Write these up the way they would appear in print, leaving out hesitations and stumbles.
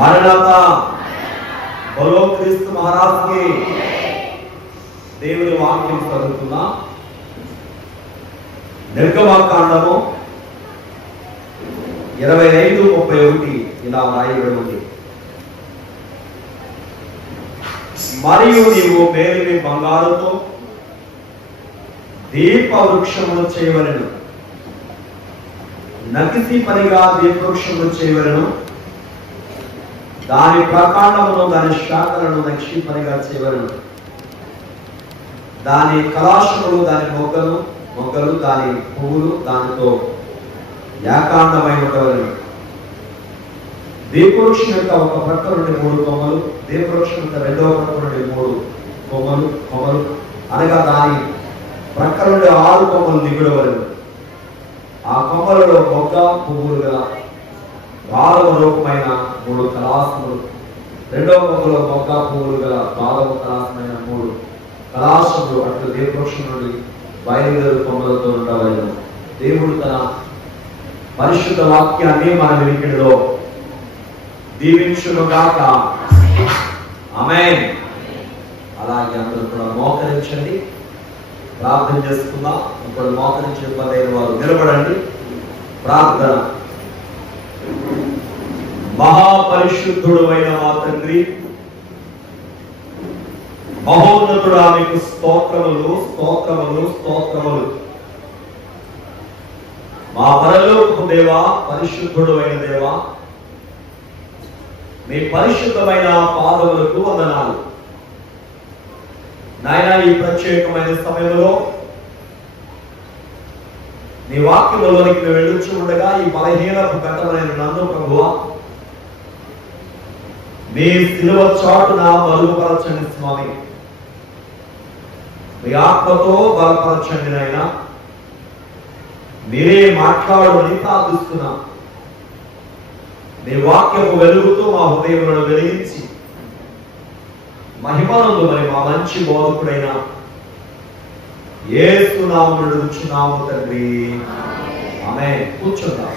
మరణాత బలో క్రీస్తు మహారాజ్కి. దేవుని వాక్యం చదువుతున్నా. నిర్గమకాండము 25:31 ఇలా రాయబడి ఉంది. మరియు నీవు మేలిమి బంగారుతో దీప వృక్షమును చేయవలెను, నకిసి పనిగా దీపవృక్షమును చేయవలెను, దాని ప్రకాండమును దాని శాఖలను నక్షి పనిగా చేయవలెను, దాని కలాశములు దాని మొగ్గలు దాని పువ్వులు దానితో ఏకాండమై ఉండవలెను. దీపవృక్షం యొక్క ఒక పక్క నుండి 3 కొమ్మలు, దీపవృక్షం యొక్క రెండవ పక్క నుండి 3 కొమ్మలు అనగా దాని ప్రక్క నుండి 6 కొమ్మలు దిగుడవలెను. ఆ కొమ్మలలో మొగ్గ పువ్వులు గల బాలము రూపమైన 3 కలాసములు, రెండవ కొమ్మలో మొగ్గ పువ్వులు గల బాలము కలాసమైన 3 కలాసములు అట్లు దీపవృక్షం నుండి బయలుదేరు కొమ్మలతో ఉండవలెను. దేవుడు తన పరిశుద్ధ వాక్యాన్ని మన వినికిడిలో దీవించునుగాక. ఆమేన్. అలాగే అందరూ కూడా మోకరించండి, ప్రార్థన చేసుకుందాం. ఇప్పుడు మోకరించి ఇబ్బంది వారు నిలబడండి. ప్రార్థన. మహాపరిశుద్ధుడు అయిన మా తండ్రి, మహోన్నతుడా, మీకు స్తోత్రములు స్తోత్రములు స్తోత్రములు. మా పరలోకపు దేవా, పరిశుద్ధుడు అయిన దేవా, మీ పరిశుద్ధమైన పాదములకు వందనాలు నాయనా. ఈ ప్రత్యేకమైన సమయంలో నీ వాక్యంలోనికి మేము వెళ్ళుచు ఉండగా ఈ బలహీనపు ఘటమైన నన్ను ప్రభువా మీ శిలువ చాటున బలుపరచండి స్వామి. మీ ఆత్మతో బలపరచండి నాయనా. మీరే మాట్లాడని ప్రార్థిస్తున్నా. నీ వాక్యము వెలుగుతూ మా హృదయములను వెలిగించి మహిమనందు మరి మా మంచి బోధకుడైన యేసు నామమున అడుగుచున్నాము తండ్రి. ఆమేన్. కూర్చుందాం.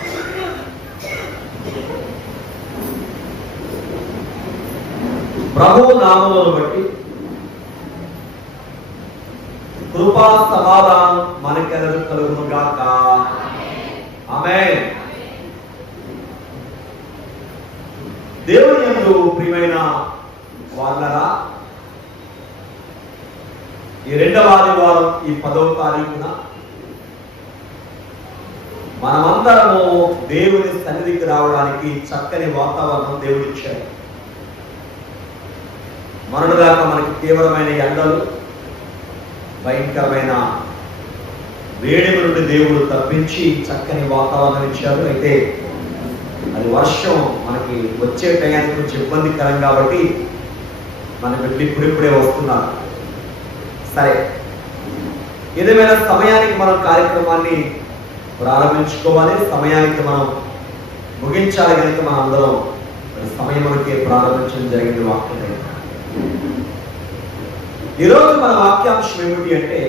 ప్రభు నామమును బట్టి కృపా సమాధానం మనకెదరు కలుగును గాక. ఆమేన్. దేవుని యందు ప్రియమైన వాళ్ళరా, ఈ 2వ ఆదివారం ఈ 10వ తారీఖున మనమందరము దేవుని సన్నిధికి రావడానికి చక్కని వాతావరణం దేవుడిచ్చాడు. మరణదాకా మనకి తీవ్రమైన ఎండలు, భయంకరమైన వేడిమి నుండి దేవుడు తప్పించి చక్కని వాతావరణం ఇచ్చాడు. అయితే అది వర్షం మనకి వచ్చే టయానికి కొంచెం ఇబ్బందికరం కాబట్టి మన బిడ్డ ఇప్పుడిప్పుడే వస్తున్నారు. సరే, ఏదేమైనా సమయానికి మనం కార్యక్రమాన్ని ప్రారంభించుకోవాలి, సమయానికి మనం ముగించాలి. కనుక మనం అందరం సమయానికి ప్రారంభించడం జరిగింది వాక్యం. ఈరోజు మన వాక్యాంశం ఏమిటి అంటే,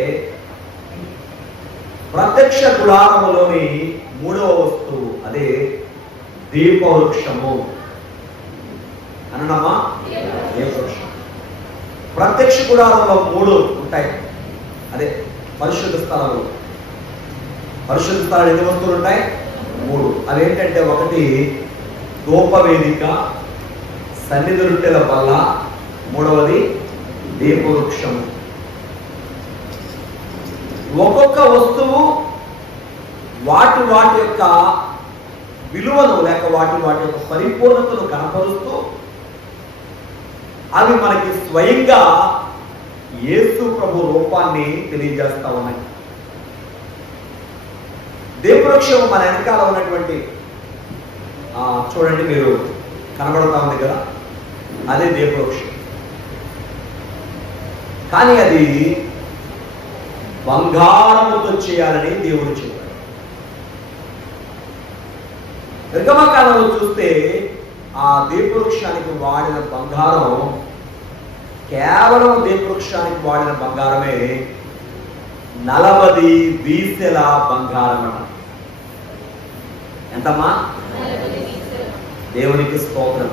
ప్రత్యక్ష గుడారములోని 3వ వస్తువు అదే దీపవృక్షము. అన్నమా? దీపవృక్షం. ప్రత్యక్ష గుడారంలో 3 ఉంటాయి. అదే పరిశుద్ధ స్థలాలు. పరిశుద్ధ స్థలాలు ఎన్ని వస్తువులు ఉంటాయి? 3. అవేంటంటే, ఒకటి ధూపవేదిక, సన్నిధి రొట్టెల బల్ల, 3వది దీపవృక్షము. ఒక్కొక్క వస్తువు వాటి యొక్క విలువను లేక వాటి యొక్క పరిపూర్ణతను కనపరుస్తూ అవి మనకి స్వయంగా యేసు ప్రభు రూపాన్ని తెలియజేస్తా ఉన్నాయి. దీపవృక్షం మన వెనకాల ఉన్నటువంటి చూడండి, మీరు కనబడతా ఉంది కదా, అదే దీపవృక్షం. కానీ అది బంగారముతో చేయాలని దేవుడు చెప్పాడు. నిర్గమకాండంలో చూస్తే ఆ దీపవృక్షానికి వాడిన బంగారం, కేవలం దీపవృక్షానికి వాడిన బంగారమే 40 వీసెల బంగారం. ఎంతమ్మా? దేవునికి స్తోత్రం.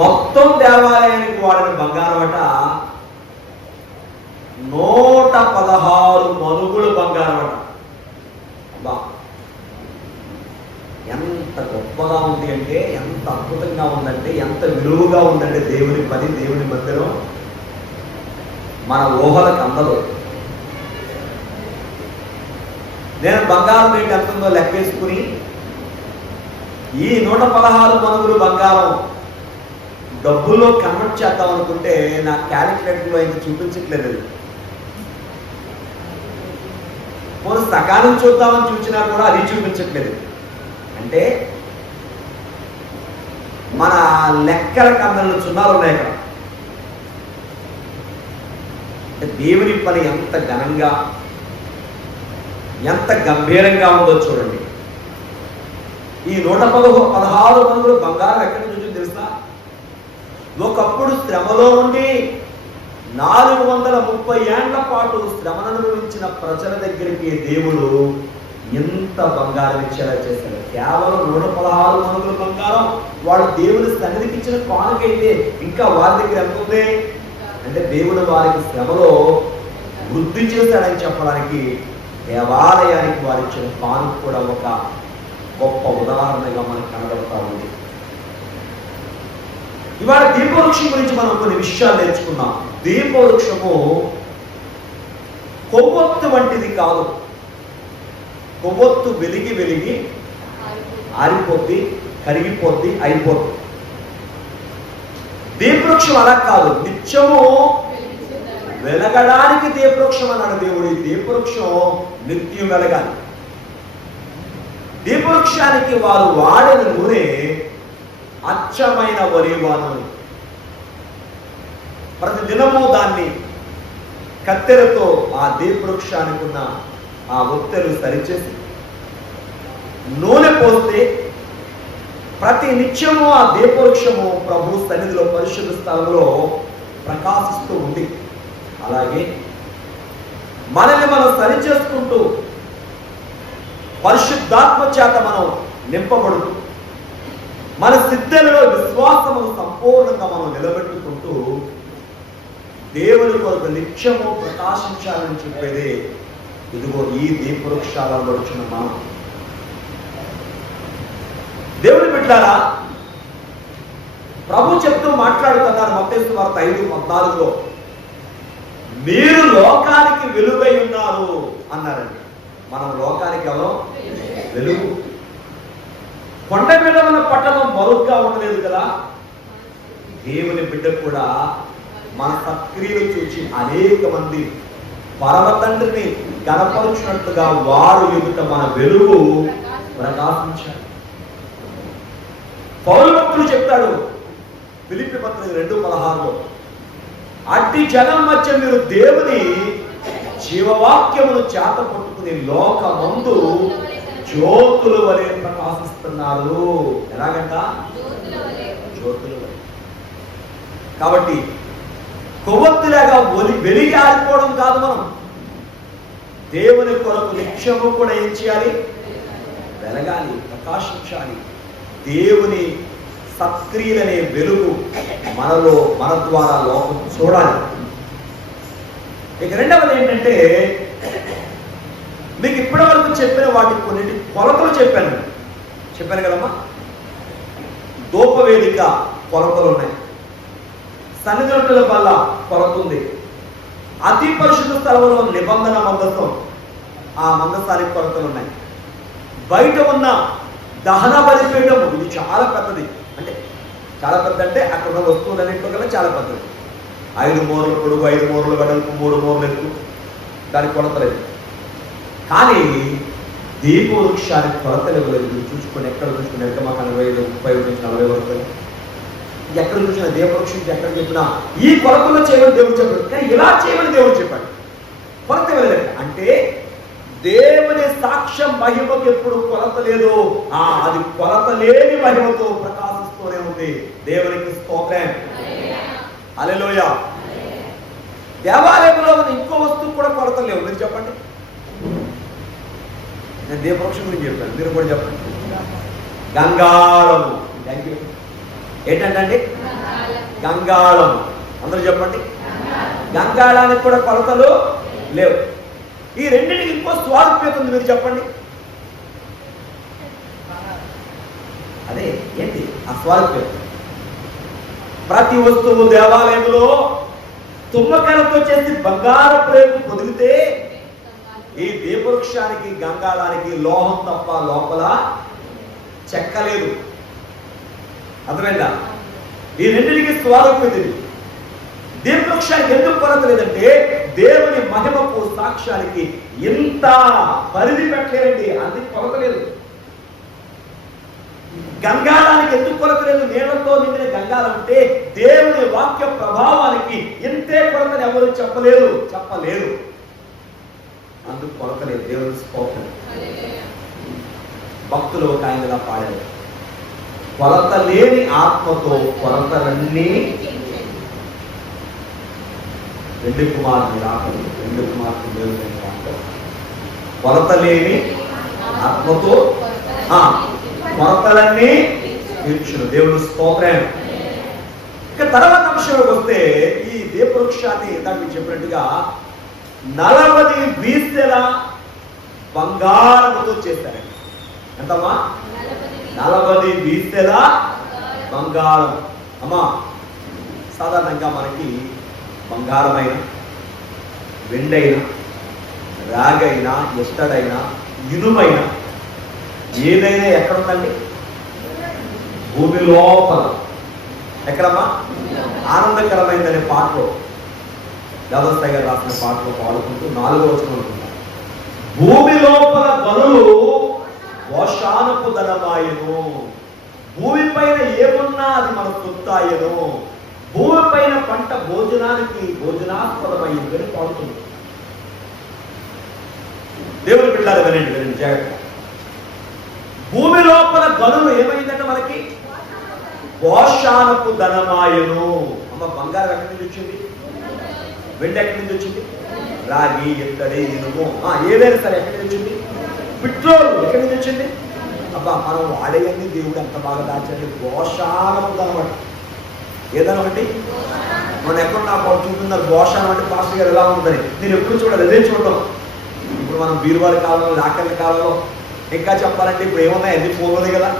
మొత్తం దేవాలయానికి వాడిన బంగారం అట 116 మనుగులు బంగారం అట. బా, ఎంత గొప్పగా ఉంది అంటే, ఎంత అద్భుతంగా ఉందంటే, ఎంత విలువగా ఉందంటే దేవుని పని, దేవుని మందిరం మన ఊహలకు అందదు. నేను బంగారం రేటు ఎంత ఉందో లెక్కేసుకుని ఈ 116 మనుగులు బంగారం డబ్బుల్లో కన్వర్ట్ చేద్దాం అనుకుంటే నా క్యాలిక్యులేటర్లో ఇంక చూపించట్లేదు. పోనీ సకాలం చూద్దామని చూసినా కూడా అది చూపించట్లేదు. అంటే మన లెక్కల కన్నులు సున్నాలు ఉన్నాయి ఇక్కడ. అంటే దేవుని పని ఎంత ఘనంగా, ఎంత గంభీరంగా ఉందో చూడండి. ఈ 116 మనుగులు బంగారం ఎక్కడి నుంచి తెలుసా? ఒకప్పుడు శ్రమలో ఉండి 430 ఏళ్ల పాటు శ్రమను అనుభవించిన ప్రజల దగ్గరికి దేవుడు ఎంత బంగారం ఇచ్చేలా చేశాడు. కేవలం 116 మనుగుల బంగారం వాడు దేవుని సన్నిధికి ఇచ్చిన కానుకైతే ఇంకా వారి దగ్గర ఎంత ఉంది అంటే దేవుడు వారికి శ్రమలో వృద్ధి చేశాడని చెప్పడానికి దేవాలయానికి వారు ఇచ్చిన కానుక కూడా ఒక గొప్ప ఉదాహరణగా మనకు కనబడతా ఉంది. ఇవాళ దీపవృక్షం గురించి మనం కొన్ని విషయాలు నేర్చుకున్నాం. దీపవృక్షము కొవ్వొత్తు వంటిది కాదు. కొవ్వొత్తు వెలిగి వెలిగి ఆరిపోద్ది, కరిగిపోద్ది, అయిపోద్ది. దీపవృక్షం అలా కాదు, నిత్యము వెలగడానికి దీపవృక్షం అన్నాడు దేవుడు. ఈ దీపవృక్షం నిత్యం వెలగాలి. దీపవృక్షానికి వారు వాడిన నూనె అచ్చమైన ఒలీవ నూనె. ప్రతి దినము దాన్ని కత్తెరతో ఆ దీపవృక్షానికి ఉన్న ఆ ఒత్తెలు సరిచేసి నూనె పోస్తే ప్రతి నిత్యము ఆ దీపవృక్షము ప్రభు సన్నిధిలో పరిశుద్ధ స్థలంలో ప్రకాశిస్తూ ఉంది. అలాగే మనల్ని మనం సరిచేసుకుంటూ పరిశుద్ధాత్మ చేత మనం నింపబడుతూ మన సిద్ధులలో విశ్వాసమును సంపూర్ణంగా మనం నిలబెట్టుకుంటూ దేవుని కొరకు నిత్యము ప్రకాశించాలని చెప్పేదే ఇదిగో ఈ దీపవృక్షాలలో వచ్చిన మనం. దేవుని బిడ్డలారా, ప్రభు చెప్తూ మాట్లాడుతున్నారు మత్తయి సువార్త 5:14లో, మీరు లోకానికి వెలుగై ఉన్నారు అన్నారండి. మనం లోకానికి ఎవరో వెలుగు. కొండ మీద ఉన్న పట్టణం మరుగ్గా ఉండలేదు కదా. దేవుని బిడ్డ కూడా మన సక్రియలు చూసి అనేక మంది పరమతండ్రిని గణపరుచినట్టుగా వారు ఎదుట మన వెలుగు ప్రకాశించారు. పౌలు భక్తుడు చెప్తాడు ఫిలిప్పీ పత్రిక 2:16లో, అట్టి జనం మధ్య మీరు దేవుని జీవవాక్యమును చేత పట్టుకుని లోకమందు జ్యోతుల వలె ప్రకాశిస్తున్నారు. ఎలాగంట? జ్యోతుల వలె. కాబట్టి కొవ్వొత్తులాగా వెలిగి ఆరిపోవడం కాదు. మనం దేవుని కొరకు నిత్యము కూడా ఏం చేయాలి? వెలగాలి, ప్రకాశించాలి. దేవుని సత్క్రియలనే వెలుగు మనలో, మన ద్వారా లోకం చూడాలి. ఇక రెండవది ఏంటంటే, మీకు ఇప్పటి వరకు చెప్పిన వాటి కొన్నిటి కొలతలు చెప్పాను కదమ్మా. ధూపవేదిక కొలతలు ఉన్నాయి, సన్నిధుల వల్ల కొలత ఉంది, అతి పరిశుద్ధ స్థలంలో నిబంధన మందసం, ఆ మందసానికి కొలతలు ఉన్నాయి. బయట ఉన్న దహన బలిపీఠం, ఇది చాలా పెద్దది. అంటే చాలా పెద్ద అంటే అక్కడ ఉన్న వస్తువులన్నింటిలో కల్లా చాలా పెద్దది. 5 మూరలు పొడుగు, 5 మూరలు వెడల్పు, 3 మూరలు ఎత్తు, దానికి కొలతలేదు. కానీ దీపవృక్షానికి కొలతలు ఇవ్వలేదు. చూసుకొని ఎక్కడ చూసుకుని ఎంత మాకు 45, 30 నుంచి 40 వరకు ఎక్కడ చూసిన దీపవృక్షం ఎక్కడ చెప్పినా ఈ కొలతలో చేయమని దేవుడు చెప్పాడు. కానీ ఇలా చేయమని దేవుడు చెప్పాడు. కొలత ఇవ్వలేదు అంటే దేవుని సాక్ష్యం మహిమకు ఎప్పుడు కొలత లేదు. అది కొలత లేని మహిమతో ప్రకాశిస్తూనే ఉంది. దేవునికి స్తోత్రం. హల్లెలూయా. దేవాలయంలో ఉన్న ఇంకో వస్తువు కూడా కొలత లేవు. మీరు చెప్పండి. నేను దీపవృక్షం గురించి చెప్పాను, మీరు కూడా చెప్పండి. గంగాళము. Thank you. ఏంటంటే గంగాళం. అందరూ చెప్పండి. గంగాళానికి కూడా కొలతలు లేవు. ఈ రెండింటికి ఇంకో స్వారూప్యత ఉంది. మీరు చెప్పండి. అదే ఏంటి ఆ స్వారూప్యత? ప్రతి వస్తువు దేవాలయంలో తుమ్మకరతో చేసి బంగారపు రేపు పొదిగితే ఈ దీపవృక్షానికి గంగాళానికి లోహం తప్ప లోపల చెక్కలేదు. అర్థమైందా? ఈ రెండింటికి స్వారూప్యత ఇది. దీపవృక్షానికి ఎందుకు కొరత లేదంటే దేవుని మహిమకు సాక్ష్యానికి ఎంత పరిధి పెట్టలేరండి, అది కొరత లేదు. గంగాళానికి ఎందుకు కొరత లేదు? నీళ్లతో నిండిన గంగాళం అంటే దేవుని వాక్య ప్రభావానికి ఎంతే కొరతని ఎవరు చెప్పలేరు. అందుకు కొరత లేదు. దేవుని స్తోత్రం. భక్తులు ఒక ఆయనలా పాడారు, కొలత లేని ఆత్మతో కొరతలన్నీ రెండు కుమారుని రాకలు. రెండు కుమార్తె దేవుని రాక కొలత లేని ఆత్మతో కొరతలన్నీ తీర్చును. దేవుడు స్తోత్రం. ఇక తర్వాత అంశంలోకి వస్తే ఈ దీపవృక్షాన్ని ఇందాక చెప్పినట్టుగా 40 వీసెల బంగారముతో చేశారండి. ఎంతమ్మా? 40 వీసెల బంగారం. అమ్మా, సాధారణంగా మనకి బంగారమైన, వెండైన, రాగైనా, ఎస్టడైనా, ఇనుమైన ఏదైనా ఎక్కడుందండి? భూమి లోపల. ఎక్కడమ్మా? ఆనందకరమైందనే పాటలో దేవస్థాయి గారు రాసిన పాటలో పాడుకుంటూ 4వ వచనం అనుకుంటారు, భూమి లోపల గనులు వర్షానపు ధనమాయను. భూమి పైన ఏమున్నా అది మన సొత్తాయను. భూమి పైన పంట భోజనాస్పదమైంది అని పాడుతుంది. దేవుని బిడ్డలు వినండి జాగ్రత్త. భూమి లోపల గనులు ఏమైందంటే మనకి వర్షానపు ధనమాయను. అమ్మ, బంగారం ఎక్కడి నుంచి వచ్చింది? వెండి ఎక్కడి నుంచి వచ్చింది? రాగి, ఎత్తడి, ఇనుము, ఏదైనా సరే ఎక్కడి నుంచి వచ్చింది? పెట్రోల్ ఎక్కడి నుంచి వచ్చింది? అబ్బా, మనం వాడేయన్నీ దేవుడు అంత బాగా దాచండి. వర్షానపు ధనం అంటే ఏదైనా ఒకటి మనం ఎక్కడ నాకు చూపుతున్నారు. వర్షానం అంటే పాస్టర్ గారు ఎలా ఉంటుందని నేను ఎప్పుడు చూడాలి, అదే చూడటం. ఇప్పుడు మనం బీరువారి కాలంలో, లాకర్ల కాలంలో, ఇంకా చెప్పాలంటే ఇప్పుడు ఏమున్నాయి, అన్ని ఫోన్లోనే కదా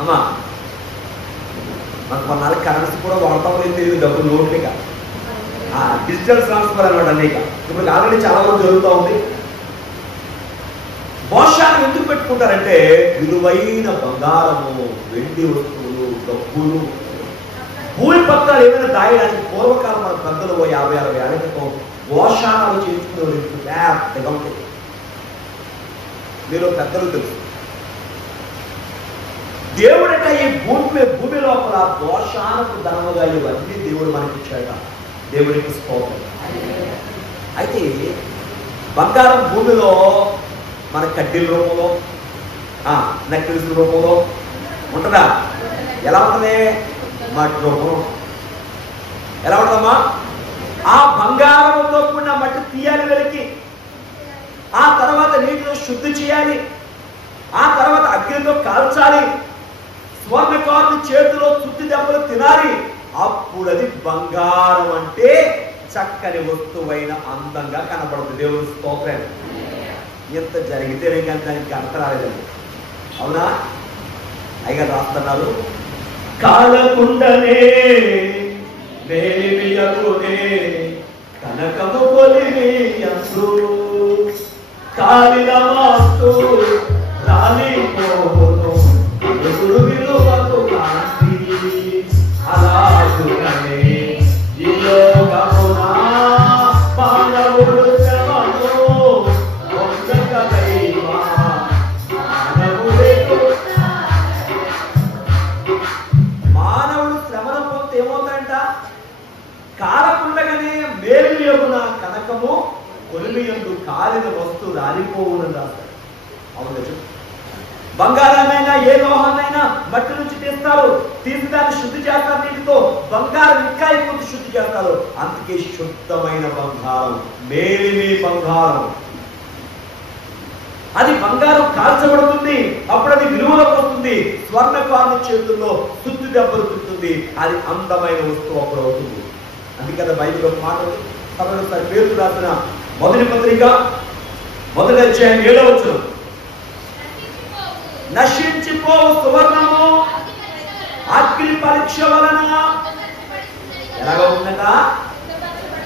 అమ్మా. మనకు కొన్నాళ్ళకి కరెన్సీ కూడా వాడతాం లేదు, తెలియదు. డబ్బులు నోట్లేక డిజిటల్ ట్రాన్స్ఫర్ అనమాట అనేక. ఇప్పుడు ఆల్రెడీ చాలా మంది జరుగుతూ ఉంది. వర్షాన్ని ఎందుకు పెట్టుకుంటారంటే విలువైన బంగారము, వెండి వస్తువులు, డబ్బులు, భూమి పత్రాలు ఏమైనా దాయడానికి పూర్వకాలం మన పెద్దలు 50-60 ఏళ్ల క్రితం వర్షాలు చేసుకునే పెద్దగా ఉంటాయి. మీరు పెద్దలు తెలుసు. దేవుడట ఈ భూమి లోపల దోషానకు ధనముగా ఇవన్నీ దేవుడు మనకి ఇచ్చాడ. దేవుడికి స్తోత్రం. అయితే బంగారం భూమిలో మన కడ్డీల రూపంలో, నెక్లెస్ రూపంలో ఉంటుందా? ఎలా ఉంటుంది? మట్టి రూపం. ఎలా ఉంటుందమ్మా? ఆ బంగారంతో కూడిన మట్టి తీయాలి వెలికి, ఆ తర్వాత నీటిలో శుద్ధి చేయాలి, ఆ తర్వాత అగ్నితో కాల్చాలి, స్వర్ణకారుని చేతిలో చుట్టి దెబ్బలు తినాలి. అప్పుడు అది బంగారం అంటే చక్కని వస్తువైన అందంగా కనపడుతుంది. దేవుని స్తోత్రం. ఎంత జరిగితేనే కానీ దానికి ఘనత రాలేదండి. అవునా? అయ్యగారు రాస్తున్నారు, కాలకుండనే మేలిమియకునే కనకము కొలిమియందు కాలిన మాస్తు రాలిపోను ఎదురు విలువకు కాంతి అలాగుననే ఈ లోకమున మానవుడు శ్రమను పొందక దైవా మానవుడు శ్రమను పొందితే ఏమవుతాయంట? కాలకుండగానే మేలియగున కనకము కొలిమియందు కాలిన వస్తువు రాలిపోవునని రాస్తాడు. అవును, బంగారాన్నైనా ఏ లోహాన్నైనా మట్టి నుంచి తీస్తారు, తీసి దాన్ని శుద్ధి చేస్తారు నీటితో. బంగారం ఇంకా ఎక్కువ శుద్ధి చేస్తారు. అందుకే శుద్ధమైన బంగారం, మేలిమి బంగారం. అది బంగారం కాల్చబడుతుంది, అప్పుడు అది విలువలోకి వస్తుంది. స్వర్ణకారుని చేతుల్లో సుత్తి దెబ్బలు తింటుంది, అది అందమైన వస్తువు అప్పుడు అవుతుంది. అందుకదా బైబిల్ ఒక మాట ఒకసారి పేరు రాసిన మొదటి పత్రిక 1వ అధ్యాయం 7వ వచనం, నశించిపోవు సువర్ణము అగ్ని పరీక్ష వలన ఎలాగా ఉందట?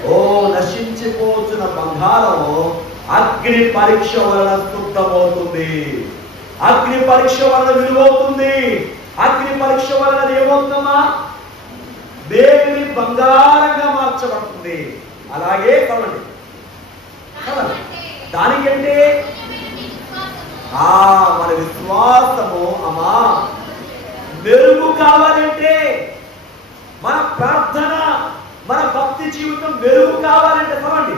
ఓ నశించిపోతున్న బంగారం అగ్ని పరీక్ష వలన శుద్ధమవుతుంది, అగ్ని పరీక్ష వలన విలువవుతుంది, అగ్ని పరీక్ష వలన ఏమవుతుందమ్మా? దేవుని బంగారంగా మార్చబడుతుంది. అలాగే కలండి దానికంటే మన విశ్వాసము అమ్మా మెరుగు కావాలంటే, మన ప్రార్థన మన భక్తి జీవితం మెరుగు కావాలంటే చదవండి,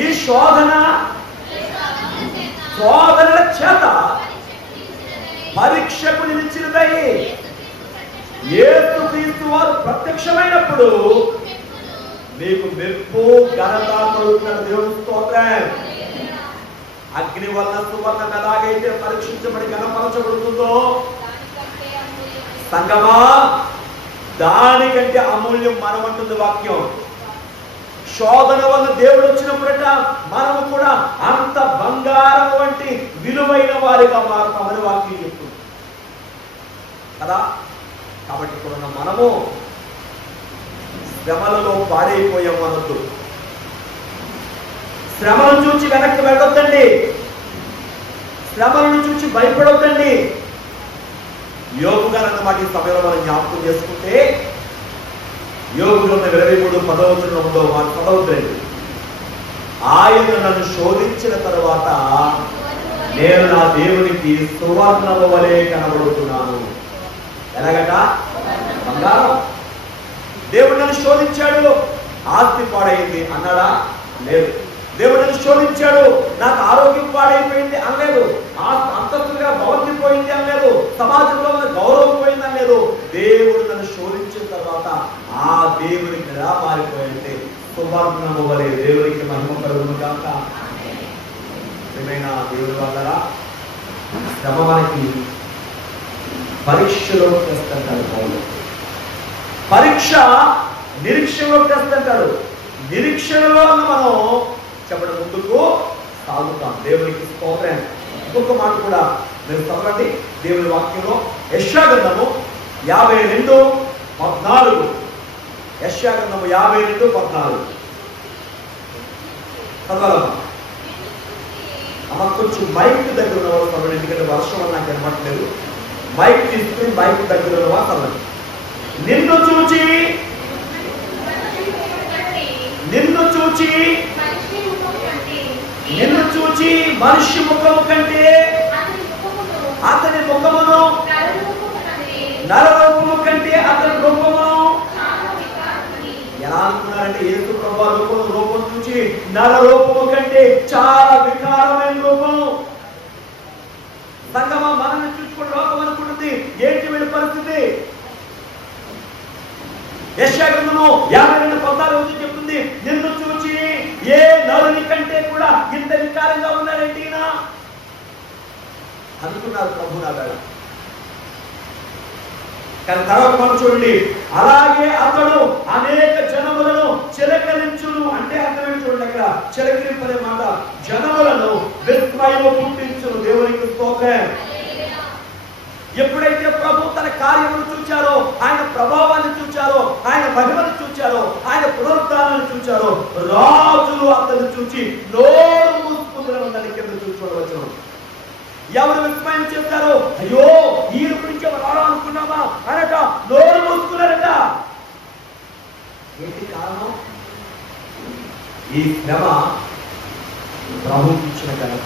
ఈ శోధనల చేత పరీక్షకు నిలిచినదై యేసుక్రీస్తు వారు ప్రత్యక్షమైనప్పుడు మీకు మెప్పు ఘనత కలుగుతున్న దేవుని స్తోత్రం. అగ్ని వలన సువర్ణం ఎలాగైతే పరీక్షించబడి ఘనపరచబడుతుందో సంగమా, దానికంటే అమూల్యం మనమంటుంది వాక్యం. శోధన వల్ల దేవుడు వచ్చినప్పుడట మనము కూడా అంత బంగారం వంటి విలువైన వారిగా మారుతామని వాక్యం చెప్తుంది కదా. కాబట్టి ఇప్పుడున్న మనము శ్రమలలో పాడైపోయామనొద్దు, శ్రమలను చూచి వెనక్కి వెళ్ళొద్దండి, శ్రమలను చూచి భయపడొద్దండి. యోగు గారు అన్నమాట ఈ సమయంలో మనం జ్ఞాపకం చేసుకుంటే, యోగు గ్రంథం 23:10 ఆయన నన్ను శోధించిన తరువాత నేను నా దేవునికి సువర్ణము వలె కనబడుతున్నాను. ఎలాగట? బంగారం. దేవుడు నన్ను శోధించాడు, ఆస్తి పాడైంది అన్నాడా? లేదు. దేవుడు నన్ను శోధించాడు, నాకు ఆరోగ్యం పాడైపోయింది అనలేదు, అంతస్తుగా భవంతిపోయింది అనలేదు, సమాజంలో ఉన్న గౌరవం పోయింది అనలేదు. దేవుడు నన్ను శోధించిన తర్వాత ఆ దేవునికి ఎలా మారిపోయింది? సువర్ణము వలె. దేవునికి మహిమ కలుగును గాక. ఏమైనా దేవుడి వల్ల శ్రమ మనకి పరీక్షలో తెస్తుంటాడు పౌలు. పరీక్ష నిరీక్షలో తెస్తుంటాడు. నిరీక్షణలో మనం చెప్పడం ముందుకు సాగుతాం. దేవునికి స్తోత్రం. ఇంకొక మాట కూడా మీరు చదవండి దేవుని వాక్యంలో, యెషయా గ్రంథము 52:14. యెషయా గ్రంథము 52:14 చదవాలమ్మా. అమ్మ కొంచెం మైక్ దగ్గర ఉన్న వాళ్ళు చదవండి, ఎందుకంటే వర్షం వల్ల నాకు కనబడట్లేదు. మైక్ తీసుకుని మైక్ దగ్గర ఉన్న వాళ్ళు చదవండి. నిన్ను చూచి మనిషి ముఖము కంటే అతని ముఖమును, నరరూపము కంటే అతని రూపము. ఎలా అనుకున్నారంటే యేసు ప్రభువు రూపం చూచి నరరూపము కంటే చాలా వికారమైన రూపం. సంగమా మనల్ని చూసుకుని లోకం అనుకుంటుంది. ఏంటి వీళ్ళ పరిస్థితి? యెషయా గ్రంథము 52:14 చెప్తుంది, నిన్ను చూచి ఏ నరుని కంటే కూడా ఇంత వికారంగా ఉన్నాడంటే అనుకున్నారు ప్రభు నా వేళ. కానీ తర్వాత మనం చూడండి, అలాగే అతడు అనేక జనములను చిలకరించును. అంటే అర్థమే చూడండి, అక్కడ చిలకరింపనే మాట, జనములను విస్మయము పుట్టించును. దేవునికి స్తోత్రం. ఎప్పుడైతే ప్రభు తన కార్యములు చూచారో, ఆయన ప్రభావాన్ని చూచారో, ఆయన మహిమను చూచారో, ఆయన పునరుద్ధానాన్ని చూచారో, రాజులు అతన్ని చూచి నోరు మూసుకుంటున్న దాని కింద చూసుకోవచ్చు. ఎవరు విస్మయం చేస్తారో, అయ్యో ఈయన గురించి ఎవరు అనుకున్నామా అనట నోరు మూసుకున్నారట. ఏంటి కారణం? ఈ శ్రమ ప్రభువుకి ఇచ్చిన ఘనత,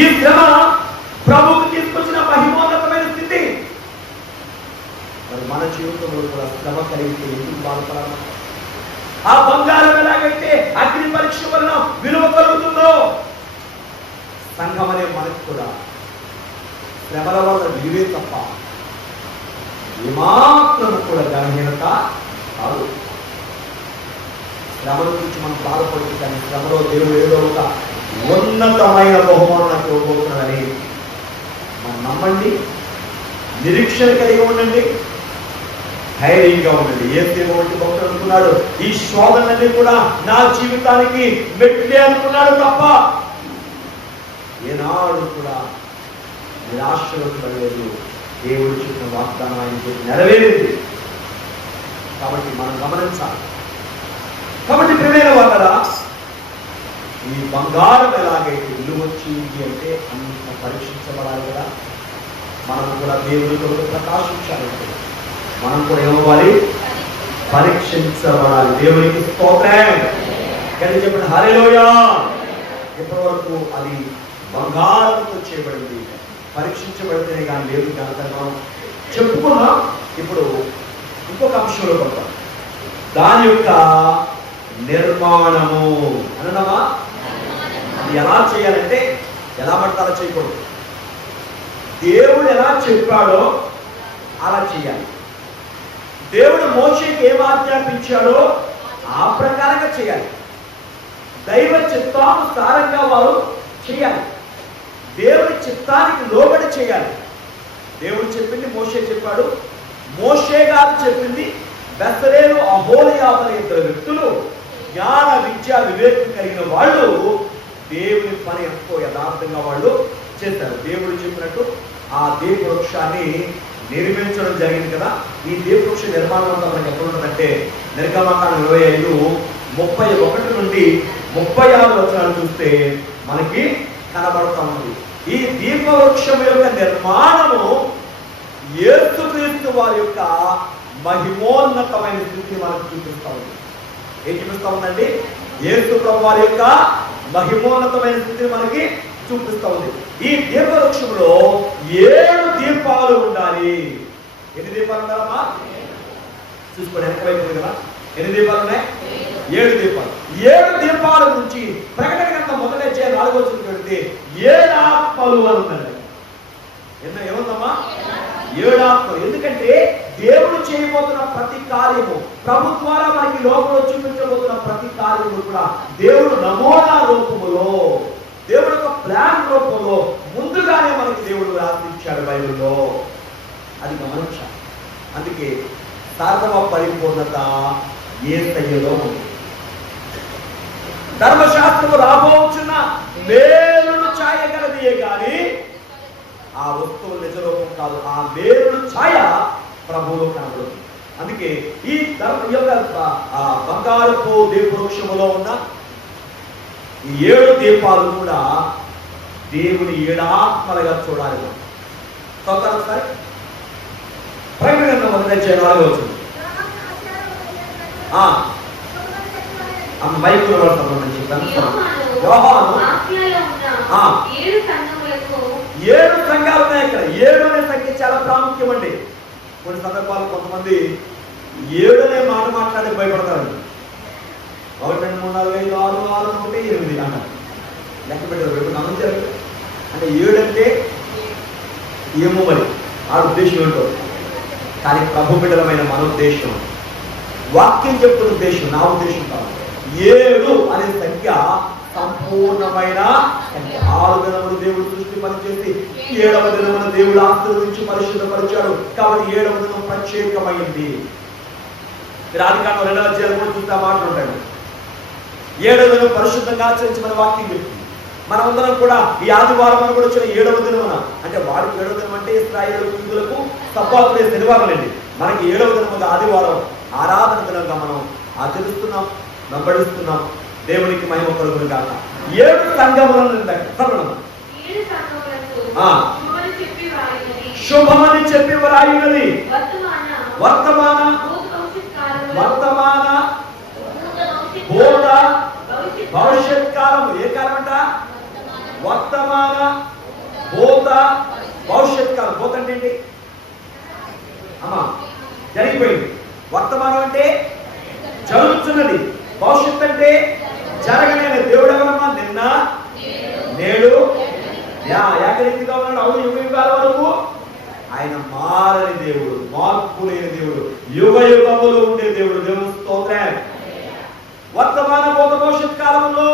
ఈ శ్రమ ప్రభువుకి తీసుకొచ్చిన మహిమోన్నతమైన స్థితి. మరి మన జీవితంలో కూడా శ్రమ కలిగితే ఎందుకు బాధపడాలి? ఆ బంగారం ఎలాగైతే అగ్ని పరీక్ష వలన విలువ కలుగుతుందో, సంఘం అనే మనకు కూడా శ్రమల వల్ల విలువే తప్ప ఏమాత్రం కూడా ఘనహీనత కాదు. శ్రమల గురించి మనం బాధపడుతుంది, కానీ శ్రమలో దేవుడు ఏదో ఒక ఉన్నతమైన బహుమానం నాకు ఇవ్వబోతున్నాడని మనం నమ్మండి, నిరీక్షణ కలిగి ఉండండి, ధైర్యంగా ఉండండి. ఏసేవంటి భక్తుడు అనుకున్నాడు, ఈ శోధనలన్నీ కూడా నా జీవితానికి మెట్లే అనుకున్నాడు తప్ప ఏనాడు కూడా నిరాశపడలేదు. దేవుడు చెప్పిన వాగ్దానం ఆయనకి నెరవేరింది. కాబట్టి మనం గమనించాలి. కాబట్టి ప్రియమైన వాళ్ళరా, ఈ బంగారం ఎలాగైతే విలువ వచ్చింది అంటే అంత పరీక్షించబడాలి కదా. మనం కూడా దేవుడి కొరకు ప్రకాశించాలంటే మనం కూడా ఏమవ్వాలి? పరీక్షించబడాలి. దేవునికి స్తోత్రం. కానీ చెప్పండి హల్లెలూయా. ఇప్పటి వరకు అది బంగారంతో చేయబడింది, పరీక్షించబడితేనే కానీ దేవుడి ఘనత మనం చెప్పుకున్నాం. ఇప్పుడు ఇంకొక అంశంలో పడతాం, దాని యొక్క నిర్మాణము అన్నామా. అది ఎలా చేయాలంటే ఎలా పడతారో చేయకూడదు. దేవుడు ఎలా చెప్పాడో అలా చేయాలి. దేవుడు మోషేకి ఏం ఆజ్ఞాపించాడో ఆ ప్రకారంగా చేయాలి. దైవ చిత్తానుసారంగా వారు చేయాలి. దేవుడి చిత్తానికి లోబడి చేయాలి. దేవుడు చెప్పింది మోషే చెప్పాడు, మోషే గారు చెప్పింది బెత్లెహేము అహోలియాబు అనే ఇద్దరు వ్యక్తులు, జ్ఞాన విద్య వివేకం కలిగిన వాళ్ళు దేవుని పని ఎంతో యథార్థంగా వాళ్ళు చేశారు. దేవుడు చెప్పినట్టు ఆ దీపవృక్షాన్ని నిర్మించడం జరిగింది కదా. ఈ దీపవృక్ష నిర్మాణం అంతా మనకి ఎక్కడ ఉంటుందంటే నిర్గమకాండం 25:31 నుండి 36 వచనాలు చూస్తే మనకి కనబడుతూ ఉంది. ఈ దీపవృక్షం యొక్క నిర్మాణము యేసుక్రీస్తు వారి యొక్క మహిమోన్నతమైన స్థితిని మనకు చూపిస్తా ఉంది. ఏం చూపిస్తా ఉందండి? యేసు ప్రభు వారి యొక్క మహిమోన్నతమైన స్థితిని మనకి చూపిస్తా ఉంది. ఈ దీపవృక్షంలో 7 దీపాలు ఉండాలి. ఎన్ని దీపాలు ఉండాలమ్మా? చూసుకోండి, వెనక వైపు కదా. ఎన్ని దీపాలు ఉన్నాయి? 7 దీపాలు. 7 దీపాల గురించి ప్రకటన గ్రంథం 1వ అధ్యాయం 4వ వచనం పెడితే 7 ఆత్మలు అని ఉందండి. ఏముందమ్మా? 7 ఆత్మలు. ఎందుకంటే దేవుడు చేయబోతున్న ప్రతి కార్యము, ప్రభు ద్వారా మనకి లోకంలో చూపించబోతున్న ప్రతి కార్యము కూడా దేవుడు నమూనా రూపములో, దేవుడు యొక్క ప్లాన్ రూపంలో ముందుగానే మనకి దేవుడు రాసిచ్చాడు బైబిల్లో. అది గమనించాలి. అందుకే సర్వ పరిపూర్ణత యేసయ్యలో ఉంది. ధర్మశాస్త్రము రాబోచున్న మేలును ఛాయగలదియే కానీ ఆ వస్తువు నిజ రూపం కాదు. ఆ మేలును ఛాయ ప్రభువులో కనబడుతుంది. అందుకే ఈ బంగారపు దీపవృక్షములో ఉన్న ఈ 7 దీపాలు కూడా దేవుని 7 ఆత్మలుగా చూడాలి. ఒకసారి ప్రకటన గ్రంథం 1వ అధ్యాయం 4వ వచనం. మైకుల వరకు చెప్పాను. యోహాను 7 సంఘాలు ఉన్నాయి. ఇక్కడ 7 అనే సంఖ్య చాలా ప్రాముఖ్యం అండి. కొన్ని సందర్భాలు కొంతమంది 7 అనే మాట మాట్లాడి భయపడతారండి. 1 2 3 4 5 6 6 1 8 అన్నారు. లెక్క పెట్టారు. గమనించారు అంటే 7 అంటే ఏమో మరి ఆ ఉద్దేశం ఏంటో. కానీ ప్రభు బిడ్డలమైన మన ఉద్దేశం, వాక్యం చెప్తున్న ఉద్దేశం, నా ఉద్దేశం కాదు. 7 అనే సంఖ్య సంపూర్ణమైన సంఖ్య. 6 దినములు దేవుడు సృష్టి పనిచేసి 7వ దినమున దేవుడు ఆశీర్వదించి పరిశుద్ధపరిచాడు. కాబట్టి 7వ దినం ప్రత్యేకమైంది. ఆదికాండం 2వ అధ్యాయం కూడా చూస్తే మాట ఉంటాడు. 7వ దినం పరిశుద్ధంగా ఆచరించి మన వాక్యం చెప్తుంది. మనమందరం కూడా ఈ ఆదివారం అని కూడా వచ్చిన 7వ దినమున, అంటే వారికి 7వ దినం అంటే ఇశ్రాయేలు యూదులకు సబ్బాతులే శనివారం అండి. మనకి 7వ దినముగా ఆదివారం ఆరాధన దినంగా మనం ఆచరిస్తున్నాం, వెంబడిస్తున్నాం. దేవునికి మహిమ కలుగును గాక. 7 సంఘములను శుభమని చెప్పి వ్రాయున్నది వర్తమాన భూత భవిష్యత్ కాలము. ఏ కాలం అంట? వర్తమాన భూత భవిష్యత్ కాలం. భూత అంటే ఏంటి అమ్మా? జరిగిపోయింది. వర్తమానం అంటే జరుగుతున్నది. భవిష్యత్ అంటే జరగలేదు. దేవుడు ఎవరమ్మా? నిన్న నేడు ఏకరీతిగా ఉన్నాడు. అవును, యుగ యుగాల వరకు ఆయన మారని దేవుడు, మార్పు లేని దేవుడు, యుగ యుగములు ఉండే దేవుడు. దేవుడు స్తోత్రం. వర్తమాన భూత భవిష్యత్ కాలంలో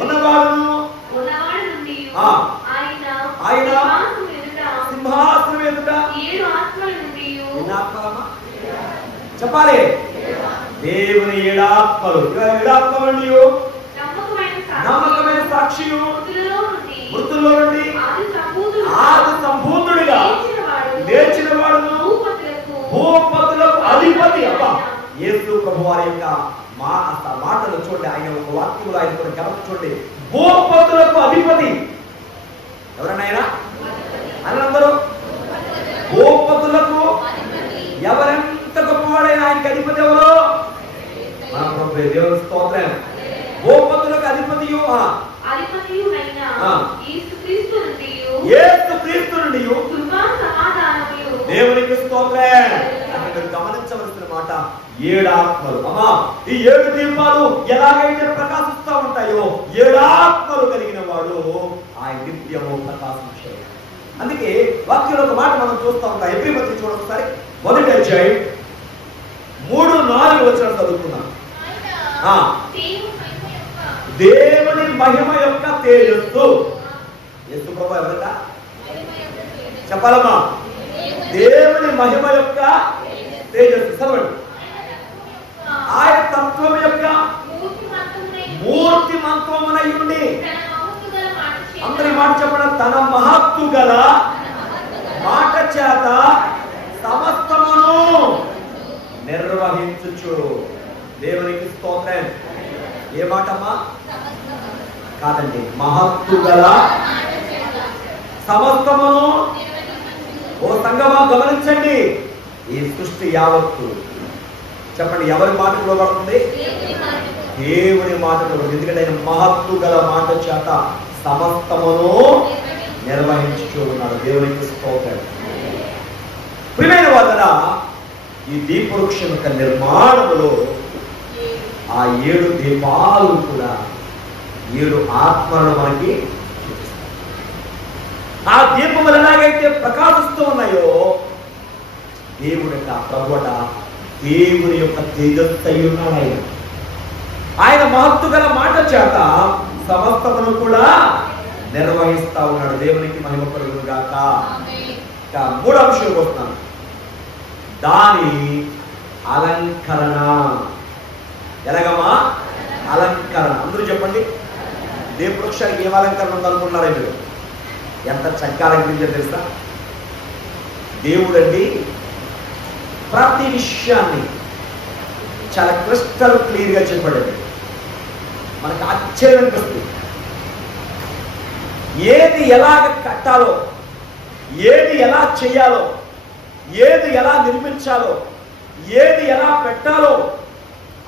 ఉన్నవాడును ఆయన సింహాసనం ఎదుట ఎన్ని ఆత్మలమ్మా చెప్పాలి? దేవుని 7 ఆత్మలు. 7 ఆత్మలు నమ్మకమైన సాక్షియు మృతుల్లో నుండి ఆది సంపూర్ణుడిగా లేచిన వాడును భూపతులకు అధిపతి. అబ్బా, యేసు ప్రభు వారి యొక్క మాటలు చూడండి, ఆయన ఒక వాక్యంలో ఆయన కూడా గమనించి చూడండి. భూపతులకు అధిపతి ఎవరన్నా అందరూ భూపతులకు ఎవరెంత గొప్పవాడైనా ఆయనకి అధిపతి ఎవరు? మన ప్రభు దేవుని స్తోత్రం. భూపతులకు అధిపతియు యేసుక్రీస్తు నుండి దేవునికి స్తోత్రం. మీరు గమనించవలసిన మాట 7 ఆత్మలు. అమ్మా, ఈ 7 దీపాలు ఎలాగైతే ప్రకాశిస్తూ ఉంటాయో 7 ఆత్మలు కలిగిన వాడు ఆయన నిత్యము ప్రకాశించాడు. అందుకే వాక్యంలో ఒక మాట మనం చూస్తూ ఉంటాం. ఎబ్రీ పత్రిక చూడండి ఒకసారి, 1వ అధ్యాయం 3-4 వచనం చదువుతున్నాం. దేవుని మహిమ యొక్క తేజస్సు. యేసు ప్రభు ఎవరట చెప్పాలమ్మా? దేవుని మహిమ యొక్క తేజస్సు. చదవండి. ఆయన తత్వం యొక్క మూర్తిమంతమునై ఉండి, అందరి మాట చెప్పడం, తన మహత్తు గల మాట చేత సమస్తమును నిర్వహించుచు. దేవునికి స్తోత్రం. ఏ మాటమ్మా? కాదండి, మహత్తు గల సమస్తమును. ఓ సంగమా గమనించండి, ఈ సృష్టి యావత్తు చెప్పండి ఎవరి మాటకు లోబడుతుంది? దేవుని మాటకు లోబడుతుంది. ఎందుకంటే ఆయన మహత్తు గల మాట చేత సమస్తమును నిర్వహించుచూ ఉన్నాడు. దేవునికి స్తోత్రం. ప్రియమైన వారలారా, ఈ దీపవృక్షం యొక్క నిర్మాణములో ఆ 7 దీపాలు కూడా 7 ఆత్మలను మనకి, ఆ దీపములు ఎలాగైతే ప్రకాశిస్తూ ఉన్నాయో దేవుని యొక్క ప్రభుట దేవుని యొక్క తేజస్సు ఉన్నాడు. ఆయన మహత్తు గల మాట చేత సమస్తమును కూడా నిర్వహిస్తా ఉన్నాడు. దేవునికి మహిమ కలుగును గాక. 3వ అంశం వస్తున్నాను, దాని అలంకరణ. ఎలాగమ్మా? అలంకరణ. అందరూ చెప్పండి, దీపవృక్షానికి ఏం అలంకరణ ఉందనుకున్నారా మీరు? ఎంత చక్కగా అలంకరించారు తెలుసా? దేవుడండి ప్రతి విషయాన్ని చాలా క్రిస్టల్ క్లియర్ గా చెప్పాడు. మనకు ఆశ్చర్యం అనిపిస్తుంది. ఏది ఎలాగ కట్టాలో, ఏది ఎలా చేయాలో, ఏది ఎలా నిర్మించాలో, ఏది ఎలా పెట్టాలో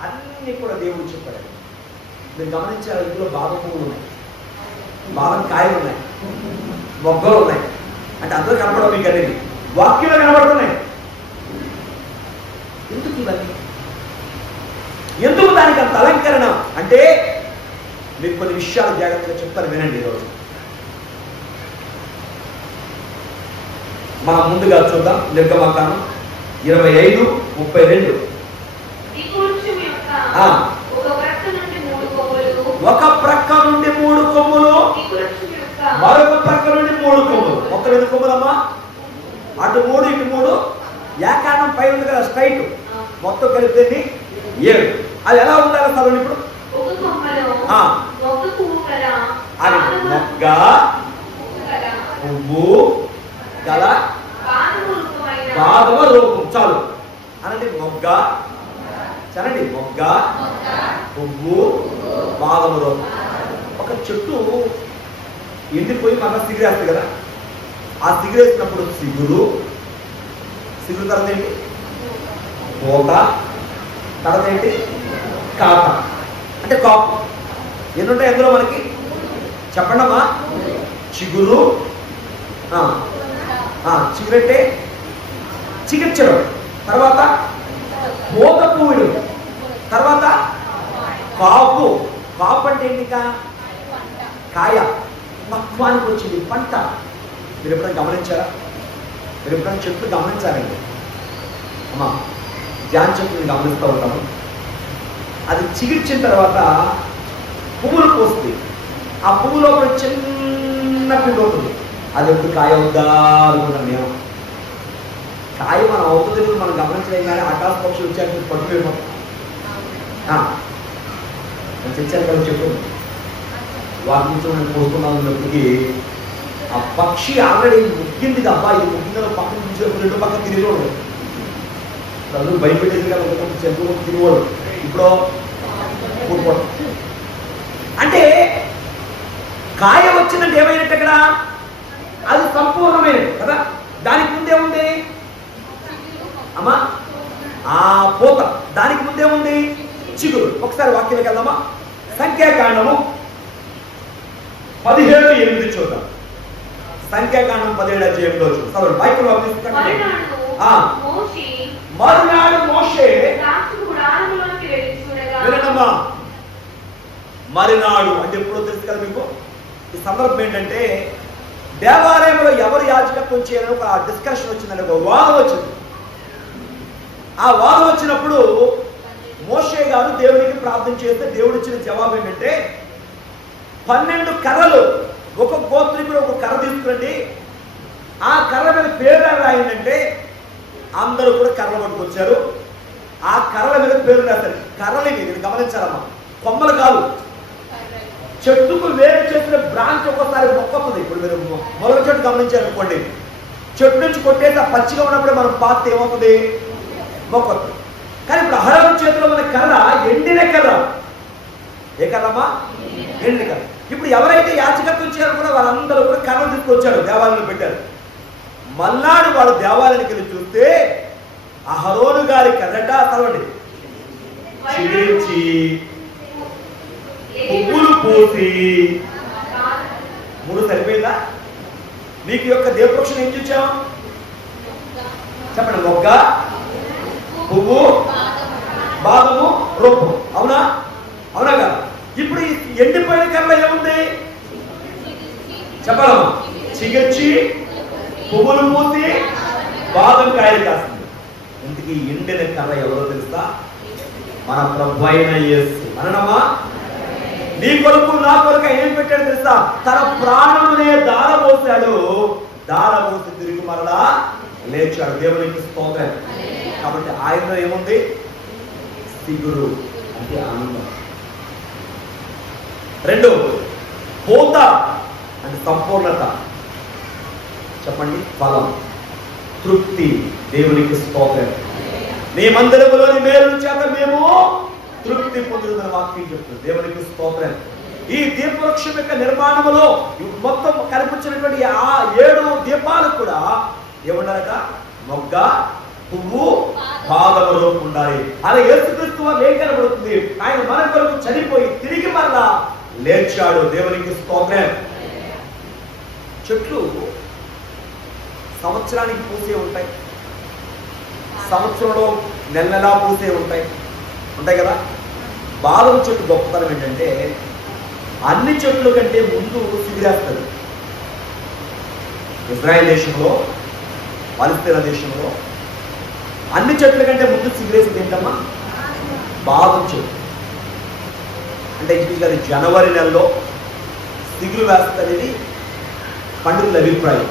అన్ని కూడా దేవుడు చెప్పాడు. మీరు గమనించారు, ఇందులో బాదం పువ్వులు ఉన్నాయి, బాదం కాయలు ఉన్నాయి, మొగ్గలు ఉన్నాయి. అంటే అందరూ కనపడవు మీకు అనేది, వాక్యంలో కనబడుతున్నాయి. ఎందుకు ఇవన్నీ? ఎందుకు దానికి అంత అలంకరణ అంటే మీకు కొన్ని విషయాలు జాగ్రత్తగా చెప్తాను, వినండి. ఈరోజు మనం ముందుగా చూద్దాం. నిర్గమకాండం 25:32. ఒక ప్రక్క నుండి 3 కొమ్ములు, మరొక ప్రక్క నుండి 3 కొమ్ములు. మొత్తం 8 కొమ్ములమ్మా? అటు 3 ఇటు 3. ఏకాండం పై ఉంది కదా స్ట్రైట్, మొత్తం కలిపి 7. అది ఎలా ఉండాలి సార్? ఇప్పుడు అది మొగ్గ పువ్వు గల బాదమ రూపం. చాలు అనండి. మొగ్గ చనండి, మొగ్గ పువ్వు బాదమ రూపం. ఒక చెట్టు ఎండిపోయి మన సిగురేస్తుంది కదా, ఆ సిగురేసినప్పుడు సిగురు తర్వాత ఏంటి? పూత. తర్వాత ఏంటి? కాత, అంటే కాపు. ఎన్నుంటాయి అందులో మనకి? చెప్పండి అమ్మా. చిగురు, చిగురంటే చికిత్సడు, తర్వాత పూత పువ్వుడు, తర్వాత కాపు. కాపు అంటే ఏంటి? కాయ పక్వానికి వచ్చింది, పంట. మీరు ఎప్పుడైనా గమనించారా? మీరు ఎప్పుడైనా చెట్లు గమనించారండి? అమ్మా, జాన్ చెట్టుని గమనిస్తూ ఉంటాము. అది చిగిర్చిన తర్వాత పువ్వులు పోస్తుంది. ఆ పువ్వులో ఒక చిన్న పిండి అవుతుంది. అది ఎప్పుడు కాయ అవుద్దా అనుకున్నాం మేము. కాయ మనం అవుతుంది మనం గమనించలేం, కానీ ఆకాశ పక్షులు వచ్చాక పట్టుకుపోయిపోతాం. నేను తెచ్చాను కదా చెప్పు, వాటి నుంచి మనం పోతున్నాం ఉన్నప్పటికీ ఆ పక్షి ఆల్రెడీ ముక్కింది తప్ప ఇది ముఖ్యంగా పక్కన నుంచి రెండు పక్కన తిరిగిపోడు. అందరూ భయపెట్టేది కదా, చెంపు తిరిగిపోడు. ఇప్పుడు కూడుకోవడం అంటే కాయ వచ్చిందంటే ఏమైనట్టు అక్కడ అది సంపూర్ణమైనది కదా. దానికి ముందే ఉంది అమ్మా ఆ పూత, దానికి ముందే ఉంది చిగురు. ఒకసారి వాక్యానికి వెళ్దామా. సంఖ్యాకాండము 17:8 చూద్దాం. సంఖ్యాకాండం 17:8 చదవండి. బైబిల్ మరునాడు మోషే వినమ్మా. మరునాడు అంటే ఎప్పుడో తెలుసు కదా మీకు. ఈ సందర్భం ఏంటంటే దేవాలయంలో ఎవరు యాజకత్వం చేయాలని ఒక డిస్కషన్ వచ్చిందని, ఒక వాదం వచ్చింది. ఆ వాదం వచ్చినప్పుడు మోషే గారు దేవునికి ప్రార్థన చేస్తే దేవుడు ఇచ్చిన జవాబు ఏంటంటే 12 కర్రలు, ఒక గోత్రికుడు ఒక కర్ర తీసుకురండి, ఆ కర్ర మీద పేరు రాయండి. అందరూ కూడా కర్రలు పట్టుకొచ్చారు. ఆ కర్రల మీద పేరు రాశారు. కర్రలు మీరు గమనించారమ్మా, కొమ్మలు కాదు. చెట్టుకు వేరు చేసిన బ్రాంచ్ ఒక్కోసారి మొక్కొస్తుంది. ఇప్పుడు మీరు మొదల చెట్టు గమనించారు అనుకోండి, చెట్టు నుంచి కొట్టేసి ఆ పచ్చిగా ఉన్నప్పుడు మనం పాత ఏమవుతుంది, మొక్కొస్తుంది. కానీ ఇప్పుడు అహరోను చేతిలో ఉన్న కర్ర ఎండిన కర్ర. ఏ కర్రమ్మా? ఎండిన కర్ర. ఇప్పుడు ఎవరైతే యాచకత్వం చేయాలో కూడా వాళ్ళందరూ కూడా కర్రలు తీసుకొచ్చారు, దేవాలయంలో పెట్టారు. మల్నాడు వాళ్ళు దేవాలయానికి వెళ్ళి చూస్తే అహరోను గారి కర్రట చదవండి చిగిరించి పువ్వులు పూసి. మూడు సరిపోయిందా? మీకు యొక్క దేవపక్షం ఏం చూచాం చెప్పండి. మొగ్గ, పువ్వు, బాదము, రూపం. అవునా? అవునా కదా? ఇప్పుడు ఈ ఎండిపోయిన కర్ర ఏముంది చెప్పాలమ్మా? చిగిర్చి పువ్వులు పూసి బాదం కాయలు కాస్తుంది. ఇంటికి ఎండిన కర్ర ఎవరో తెలుసా? మన ప్రభు అయిన యేసు. అనమ్మా, నీ కొరకు నా కొరకు ఆయన ఏం పెట్టాడు తెలుసా? తన ప్రాణమునే దారబోసాడు. దారబోసి తిరిగి మరలా లేచాడు. దేవునికి స్తోత్రం. కాబట్టి ఆయనలో ఏముంది? సిగురు అంటే ఆనందం. రెండు, పూత అంటే సంపూర్ణత. చెప్పండి. ఫలం, తృప్తి. దేవునికి స్తోత్రం. నీ మందిరములోని మేలు చేత మేము తృప్తి పొందుతున్న వాక్యం చెప్తుంది. దేవునికి స్తోత్రం. ఈ దీపవృక్షం యొక్క నిర్మాణంలో మొత్తం కనిపించినటువంటి ఆ 7 దీపాలు కూడా ఏమన్నారట? మొగ్గ, పువ్వు, బాదము రూపం ఉండాలి. అలా యేసుక్రీస్తు వారు ఏం కనబడుతుంది? ఆయన మన కొరకు చనిపోయి తిరిగి మరలా లేచాడు. దేవునికి స్తోత్రం. చెట్లు సంవత్సరానికి పూసే ఉంటాయి, సంవత్సరంలో నెలలా పూసే ఉంటాయి కదా. బాదం చెట్టు గొప్పతనం ఏంటంటే అన్ని చెట్ల కంటే ముందు సిగిరేస్తుంది. ఇజ్రాయెల్ దేశంలో, పాలస్తీనా దేశంలో అన్ని చెట్ల కంటే ముందు సిగిరేసింది ఏంటమ్మా? బాదం చెట్టు. అంటే ఇది జనవరి నెలలో సిగురు వేస్తుంది అనేది పండితుల అభిప్రాయం.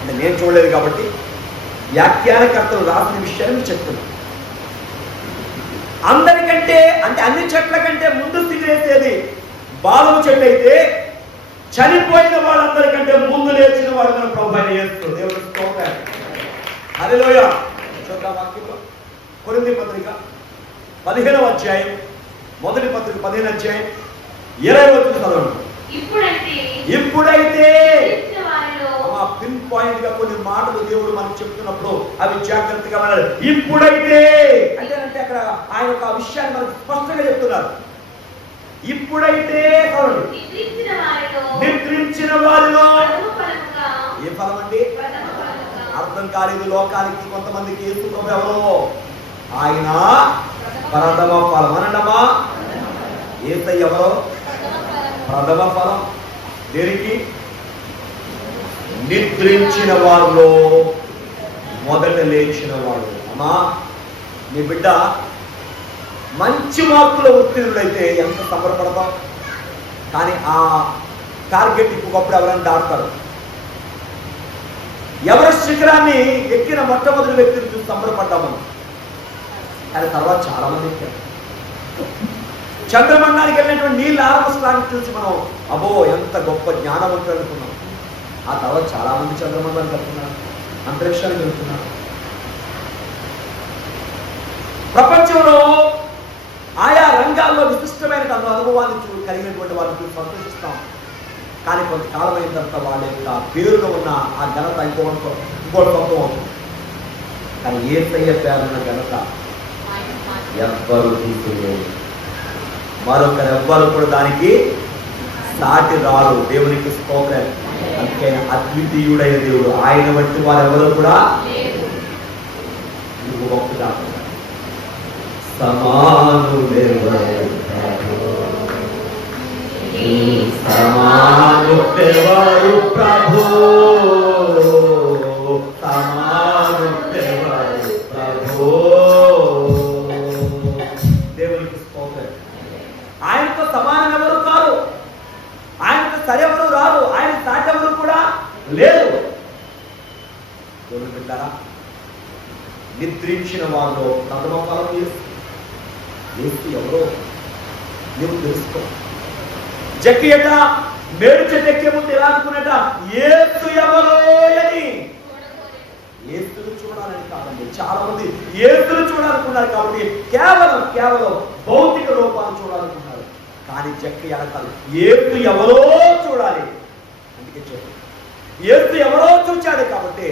అంటే నేను చూడలేదు కాబట్టి వ్యాఖ్యానకర్తలు రాసిన విషయాన్ని చెప్తున్నాను. అందరికంటే అంటే అన్ని చెట్ల కంటే ముందు సిగిరేసేది బాదం చెట్టు అయితే, చనిపోయిన వాళ్ళందరికంటే ముందు లేచిన వాడు మన ప్రభు అయిన యేసు. దేవుని స్తోత్రం. హల్లెలూయా. చూద్దాం వాక్యంలో. కొరింథీ పత్రిక 15వ అధ్యాయం, మొదటి పత్రిక 15వ అధ్యాయం 20వ వచనం చదవండి. ఇప్పుడైతే పిన్ పాయింట్ గా కొన్ని మాటలు దేవుడు మనకు చెప్తున్నప్పుడు అవి జాగ్రత్తగా వినాలి. ఇప్పుడైతే అంటే అక్కడ ఆయన ఒక విషయాన్ని మనకు స్పష్టంగా చెప్తున్నారు. ఇప్పుడైతే నిద్రించిన వారిలో ఏ ఫలం అండి? అర్థం కాలేదు లోకానికి, కొంతమందికి. యేసు ప్రభు ఎవరో? ఆయన ప్రథమ ఫలం. అనండమా, యేసయ్య ఎవరో? ప్రథమ ఫలం. దేనికి? నిద్రించిన వారిలో మొదట లేచిన వాడు. అమ్మా, నీ బిడ్డ మంచి మార్కుల ఉత్తీర్ణులైతే ఎంత సంబరపడతాం. కానీ ఆ టార్గెట్ ఇంకొకప్పుడు ఎవరైనా దాటుతారు. ఎవరెస్ట్ శిఖరాన్ని ఎక్కిన మొట్టమొదటి వ్యక్తిని చూసి సంబరపడ్డాము. కానీ తర్వాత చాలా మంది ఎక్కారు. చంద్రమండలానికి వెళ్ళినటువంటి నీళ్ళు ఆరంభించడానికి చూసి మనం అబో ఎంత గొప్ప జ్ఞానవంతులు అనుకున్నాం. ఆ తర్వాత చాలా మంది చంద్రమండలానికి వెళ్తున్నారు, అంతరిక్షానికి వెళ్తున్నారు. ప్రపంచంలో ఆయా రంగాల్లో విశిష్టమైన అనుభవాన్ని కలిగినటువంటి వాళ్ళని చూసి సంతోషిస్తాం. కానీ కొంతకాలం అయిన తర్వాత వాళ్ళ యొక్క పేరులో ఉన్న ఆ ఘనత ఇంకోటి సొంతం అవుతుంది. కానీ యేసయ్య పేరున్న ఘనత ఎవ్వరు తీసుకులేదు. మరొకరెవ్వరు కూడా దానికి సాటి రారు. దేవునికి స్తోత్రం. అందుకే అద్వితీయుడైన దేవుడు, ఆయన వంటి వారెవరు కూడా గొప్పగా సమానుడెవరు ప్రభు, సమానుడెవరు ప్రభు. దేవునికి స్తోత్రం. ఆయనతో సమానం ఎవరు కాదు, ఆయనతో సరెవరు రారు, ఆయన సాటెవరు కూడా లేదు. బిడ్డారా, నిద్రించిన వారిలో ప్రథమఫలం యేసు ఎవరో నువ్వు తెలుసుకో. జక్కియట మేడు చెట్టు ఎక్కే ముందు ఎలా అనుకున్నట యేసు ఎవరో అని. యేసును చూడాలని కాదండి, చాలా మంది యేసును చూడాలనుకున్నారు కాబట్టి కేవలం భౌతిక రూపాన్ని చూడాలనుకున్నారు. కానీ జక్కియ కాదు, యేసు ఎవరో చూడాలి. అందుకే చెప్పు, యేసు ఎవరో చూచాడు కాబట్టి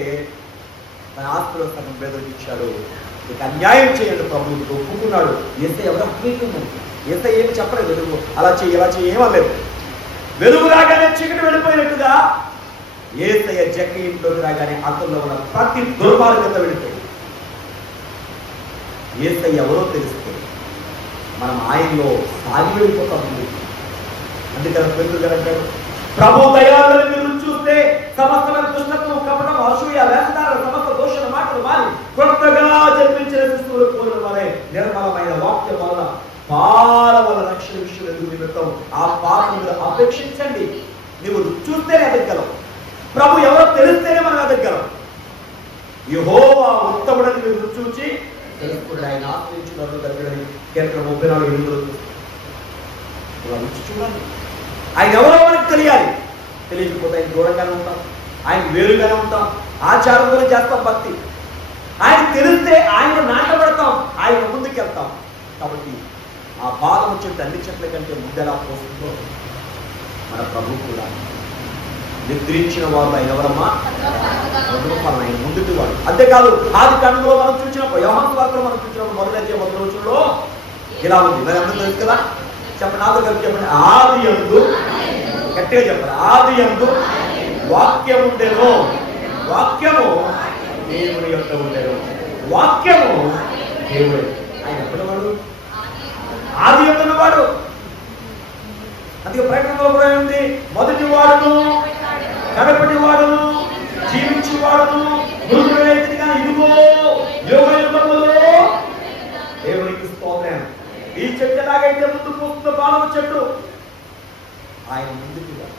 తన ఆస్తులో సగం బెదిరించాడు. ఇక అన్యాయం చేయండి ప్రభుత్వం ఒప్పుకున్నాడు. యేసయ్య ఎవరో ఒప్పుకుంటున్నాడు. యేసయ్య ఏమి చెప్పలేదు, వెలుగు అలా చేయి ఇలా చేయి ఏమలేదు. వెలుగు రాగానే చీకటి వెళ్ళిపోయినట్టుగా యేసయ్య జక్కియ ఇంట్లోకి రాగానే అతనిలో ఉన్న ప్రతి దుర్మార్గత వెళ్ళిపోయింది. యేసయ్య ఎవరో తెలిస్తే మనం ఆయనలో సాగి వెళ్ళిపోతాం. అందుకని పేతురు గారు అంటాడు, ప్రభు దయాలను మీరు చూస్తే సమస్తమైన దుష్టత్వం, కపటం, అసూయ, వేషధారణ, సమస్త దోషణ మాటలు మారి కొత్తగా జన్మించిన శిశువులు కోరిన వారే నిర్మలమైన వాక్యం వలన పాల వల్ల రక్షణ విషయం ఎదుగు నిమిత్తం ఆ పాలను మీరు అపేక్షించండి. నువ్వు చూస్తేనే ఎదగలవు. ప్రభు ఎవరో తెలిస్తేనే మనం ఎదగలం. యెహోవా ఉత్తముడని మీరు చూచి తెలుసుకుంటే ఆయన ఆశ్రయించున్నారు దగ్గరని కీర్తన 34:8 చూడండి. ఆయన ఎవరో మనకు తెలియాలి. తెలియకపోతే ఆయన దూరంగానే ఉంటాం, ఆయన వేరుగానే ఉంటాం, ఆచారంగానే చేస్తాం భక్తి. ఆయన తెలిస్తే ఆయన నాటబడతాం, ఆయన ముందుకెళ్తాం. కాబట్టి ఆ బాధ చెట్టు అన్ని చెట్ల కంటే ముందెలా పోతుందో మన ప్రభు కూడా నిద్రించిన వారు ఆయన ఎవరమ్మా ఆయన ముందుకు వాడు. అంతేకాదు ఆది కాండంలో మనం చూసినప్పుడు, యోహాను వార్తలో మనం చూసినప్పుడు మొదటి రోజుల్లో ఇలా ఉంది. మరి అందరూ తెలుసు కదా, చెప్పండి, నాతో కలిసి చెప్పండి. ఆది యందు, గట్టిగా చెప్పండి, ఆది యందు వాక్యం ఉండేను, వాక్యము దేవుని యొక్క ఉండేను, వాక్యము దేవుడు. ఆయన ఎప్పుడు వాడు ఆది యందు వాడు. అందుకే ప్రకటనలో కూడా ఉంది, మొదటి వాడును కడపటి వాడును జీవించి వాడును మృతుడైతిగా ఇదిగో యుగ యుగములో. దేవునికి స్తోత్రం. ఈ చెట్టు ఎలాగైతే ముందు పోతుందో బాలవ చెట్టు, ఆయన ముందుకు వాడు,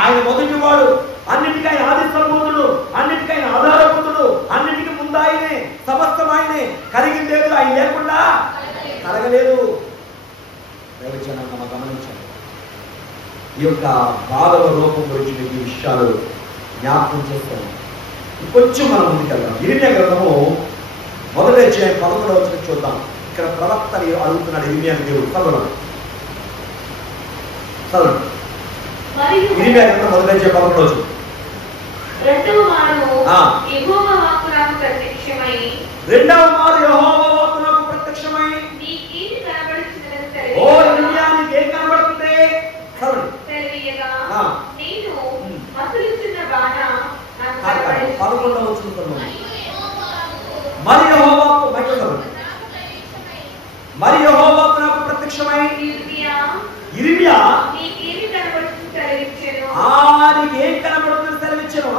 ఆయన మొదటి వాడు, అన్నిటికీ ఆయన ఆది సంపూర్ణుడు, అన్నిటికీ ఆయన ఆధారభూతుడు, అన్నిటికీ ముందు ఆయనే, సమస్తం ఆయనే. కరిగిందేదు, ఆయన లేకుండా కలగలేదు. దైవజనాన్ని మనం గమనించాలి. ఈ యొక్క బాధవ రూపం గురించి మీకు ఈ విషయాలు జ్ఞాపకం చేస్తాను. కొంచెం మనం ముందుకెళ్దాం. ఇర్మియా గ్రంథము 1వ అధ్యాయం 11వ వచనం చూద్దాం. ఇక్కడ ప్రవక్త అడుగుతున్నాడు ఇర్మియా దేవుడు. చదవండి. ఇర్మియా గ్రంథం 1వ అధ్యాయం 11వ వచనం. రెండవ మారు యెహోవా వాక్కు నాకు ప్రత్యక్షమై నీకేమి కనబడుచున్నదని తెలియజేయగా, ఓ ఇర్మియా నీకేం కనబడుతుంది? తెలియజేయగా, నేను మసలుచున్న బాణ నాకు కనబడింది. 11వ వచనం. మరి యెహోవాకు నాకు ప్రత్యక్షమై ఇర్మియా నీకేమి కనబడుతుంది సెలవిచ్చెను. నీకేం కనబడుతుంది సెలవిచ్చెను.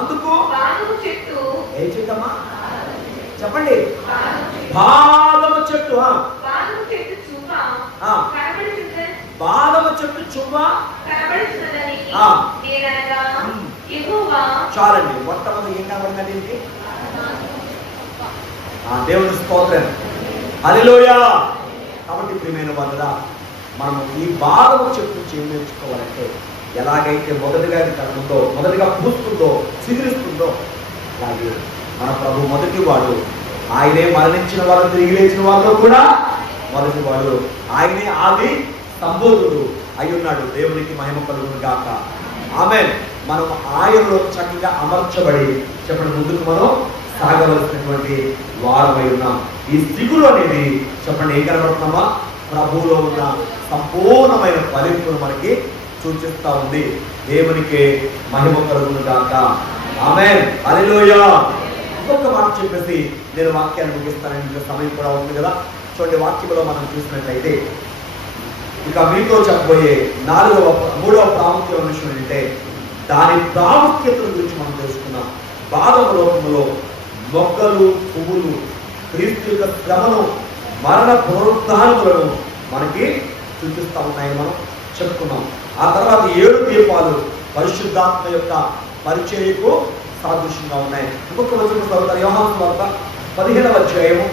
అందుకు బాణము చెట్టు, ఏం చెట్టమ్మా చెప్పండి? బాలము చెట్టు. బాణము బాదము చెట్టు చువ్వ కనబడుచున్నదని బాదము చెట్టు చువ్వ కనబడుచున్నదని ఆ. నేననగా యెహోవా. చాలండి. మొట్టమొదటి ఏం కనబడిందండి ఏంటి? దేవుని స్తోత్రం. హల్లెలూయా. కాబట్టి ప్రియమైన వాళ్ళరా, మనం ఈ బాదము చెట్టు నుంచి ఏం నేర్చుకోవాలంటే, ఎలాగైతే మొదటిగా కలుగుతుందో, మొదటిగా పూస్తుందో, సిగిరిస్తుందో, అలాగే మన ప్రభు మొదటి వాడు. ఆయనే మరణించిన వాడు, తిరిగి లేచిన వారిలో కూడా మొదటి వాడు. ఆయనే ఆది సంబోధుడు అయి ఉన్నాడు. దేవునికి మహిమ కలుగును గాక. ఆమేన్. మనం ఆయనలో చక్కగా అమర్చబడి చెప్పండి ముందుకు మనం సాగవలసినటువంటి వారమై ఉన్నాం. ఈ స్థితిలో అనేది చెప్పండి ఏం కనబడుతున్నామా? ప్రభువులో ఉన్న సంపూర్ణమైన ఫలింపును మనకి సూచిస్తా ఉంది. దేవునికి మహిమ కలుగును గాక. ఆమేన్. హల్లెలూయా. ఇంకొక మాట చెప్పేసి నేను వాక్యాన్ని ముగిస్తానని సమయం కూడా ఉంది కదా. చూడండి, వాక్యంలో మనం చూసినట్లయితే ఇక మీతో చెప్పబోయే మూడవ ప్రాముఖ్యమైన విషయం ఏంటంటే, దాని ప్రాముఖ్యత గురించి మనం తెలుసుకున్నాం. బాదము లోకములో మొక్కలు, పువ్వులు క్రీస్తు యొక్క శ్రమను, మరణ పునరుద్ధానములను మనకి సూచిస్తూ ఉన్నాయని మనం చెప్పుకున్నాం. ఆ తర్వాత 7 దీపాలు పరిశుద్ధాత్మ యొక్క పరిచర్యకు సాదృశ్యంగా ఉన్నాయి. ఇంకొక వచనం చదువుతారు. యోహాను వార్త 15వ అధ్యాయము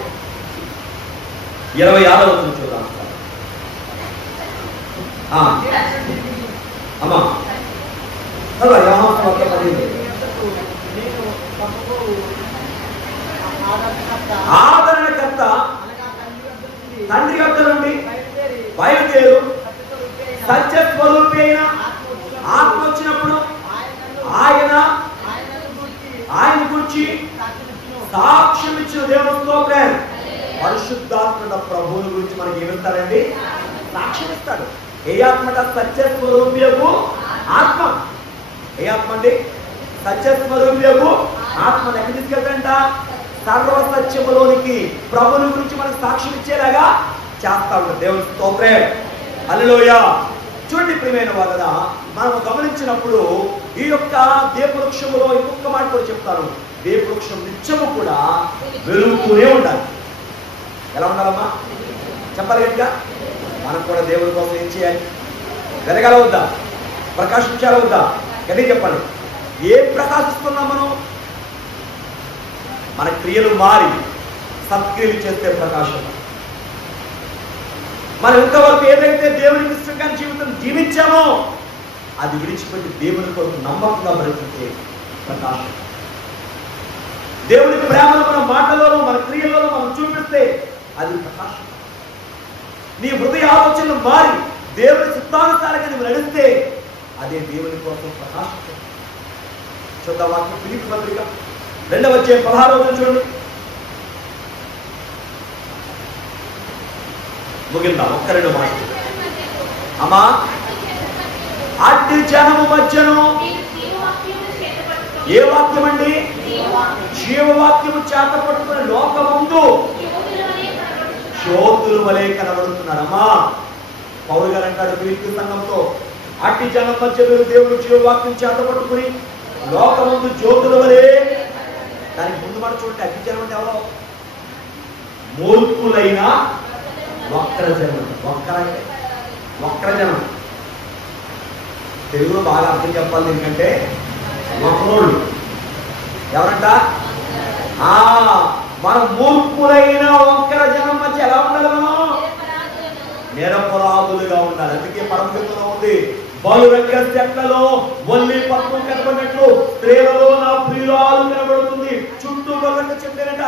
26వ వచనం చూద్దాం. అమ్మా యోహాను వార్త 15. ఆదరణకర్త తండ్రి వద్ద నుండి బయలుదేరు సత్యస్వరూపి అయిన ఆత్మ వచ్చినప్పుడు ఆయన గురించి సాక్ష్యం ఇచ్చిన దేవుని స్తోత్రం. పరిశుద్ధాత్మ ప్రభువుని గురించి మనకి ఏమిస్తారండి? సాక్ష్యం ఇస్తాడు. ఏ ఆత్మట? సత్యస్వరూపియకు ఆత్మ. ఏ ఆత్మ అండి? సత్యస్వరూపియకు ఆత్మను ఎక్కడ తీసుకెళ్తాడంట? సర్వ సత్యములోనికి ప్రభుని గురించి మనకు సాక్ష్యం ఇచ్చేలాగా చేస్తా ఉంటాడు. దేవుని స్తోత్రం. హల్లెలూయా. చూడండి ప్రియమైన వాళ్ళరా, మనం గమనించినప్పుడు ఈ యొక్క దీపవృక్షములో ఇంకొక మాట కూడా చెప్తారు. దీపవృక్షం నిత్యము కూడా వెలుగుతూనే ఉండాలి. ఎలా ఉండాలమ్మా? చెప్పాలి గట్టిగా. మనం కూడా దేవుడి కోసం ఏం చేయాలి? వెలగాల వద్దా? ప్రకాశించాల వద్దా? గట్టిగా చెప్పాలి. ఏం ప్రకాశిస్తున్నాం మనం? మన క్రియలు మారి సత్క్రియలు చేస్తే ప్రకాశం. మనం ఇంతవరకు ఏదైతే దేవునికి ఇష్టంగా జీవితం జీవించామో అది విడిచిపెట్టి దేవుని కొరకు నమ్మకంగా బ్రతికితే ప్రకాశం. దేవుని ప్రేమను మన మాటలోనూ మన క్రియల్లోనూ మనం చూపిస్తే అది ప్రకాశం. నీ హృదయ ఆలోచనలు మారి దేవుని చిత్తానుసారంగా నువ్వు నడిస్తే అదే దేవుని కోసం ప్రకాశం. చూద్దాం వాక్యం ఫిలిప్పీ పత్రిక 2వ అధ్యాయం 16వ వచనం చూడండి. ముగిద్దాం. ఒక్క 2 మాటలు. అమ్మా, అట్టి జనము మధ్యను ఏ వాక్యం అండి? జీవవాక్యము చేత పట్టుకుని లోకమందు జ్యోతుల వలె కనబడుతున్నారమ్మా. పౌలు గారు అంటాడు ఫిలిప్పీ సంఘంతో, అట్టి జనం మధ్య మీరు దేవుడు జీవవాక్యం చేత పట్టుకుని లోకమందు జ్యోతుల వలె. దానికి ముందు మాట చూడండి. అట్టి జనం అంటే ఎవరో? మూర్ఖులైన వక్రజనం. వక్రజనం తెలుగులో బాగా అర్థం చెప్పాలి. ఎందుకంటే వక్రోళ్ళు ఎవరంట? మనం మూర్ఖులైన వక్రజనం మధ్య ఎలా ఉండాలి? మనం నిరపరాధులుగా ఉండాలి. అందుకే పరమగీతంలో ఉంది, బలు రెక్కల చెట్లలో వల్లి పద్మం కనబడినట్లు స్త్రీలలో నా ప్రియురాలు కనబడుతుంది. చుట్టూ గొర్రెక్క చెప్పారట,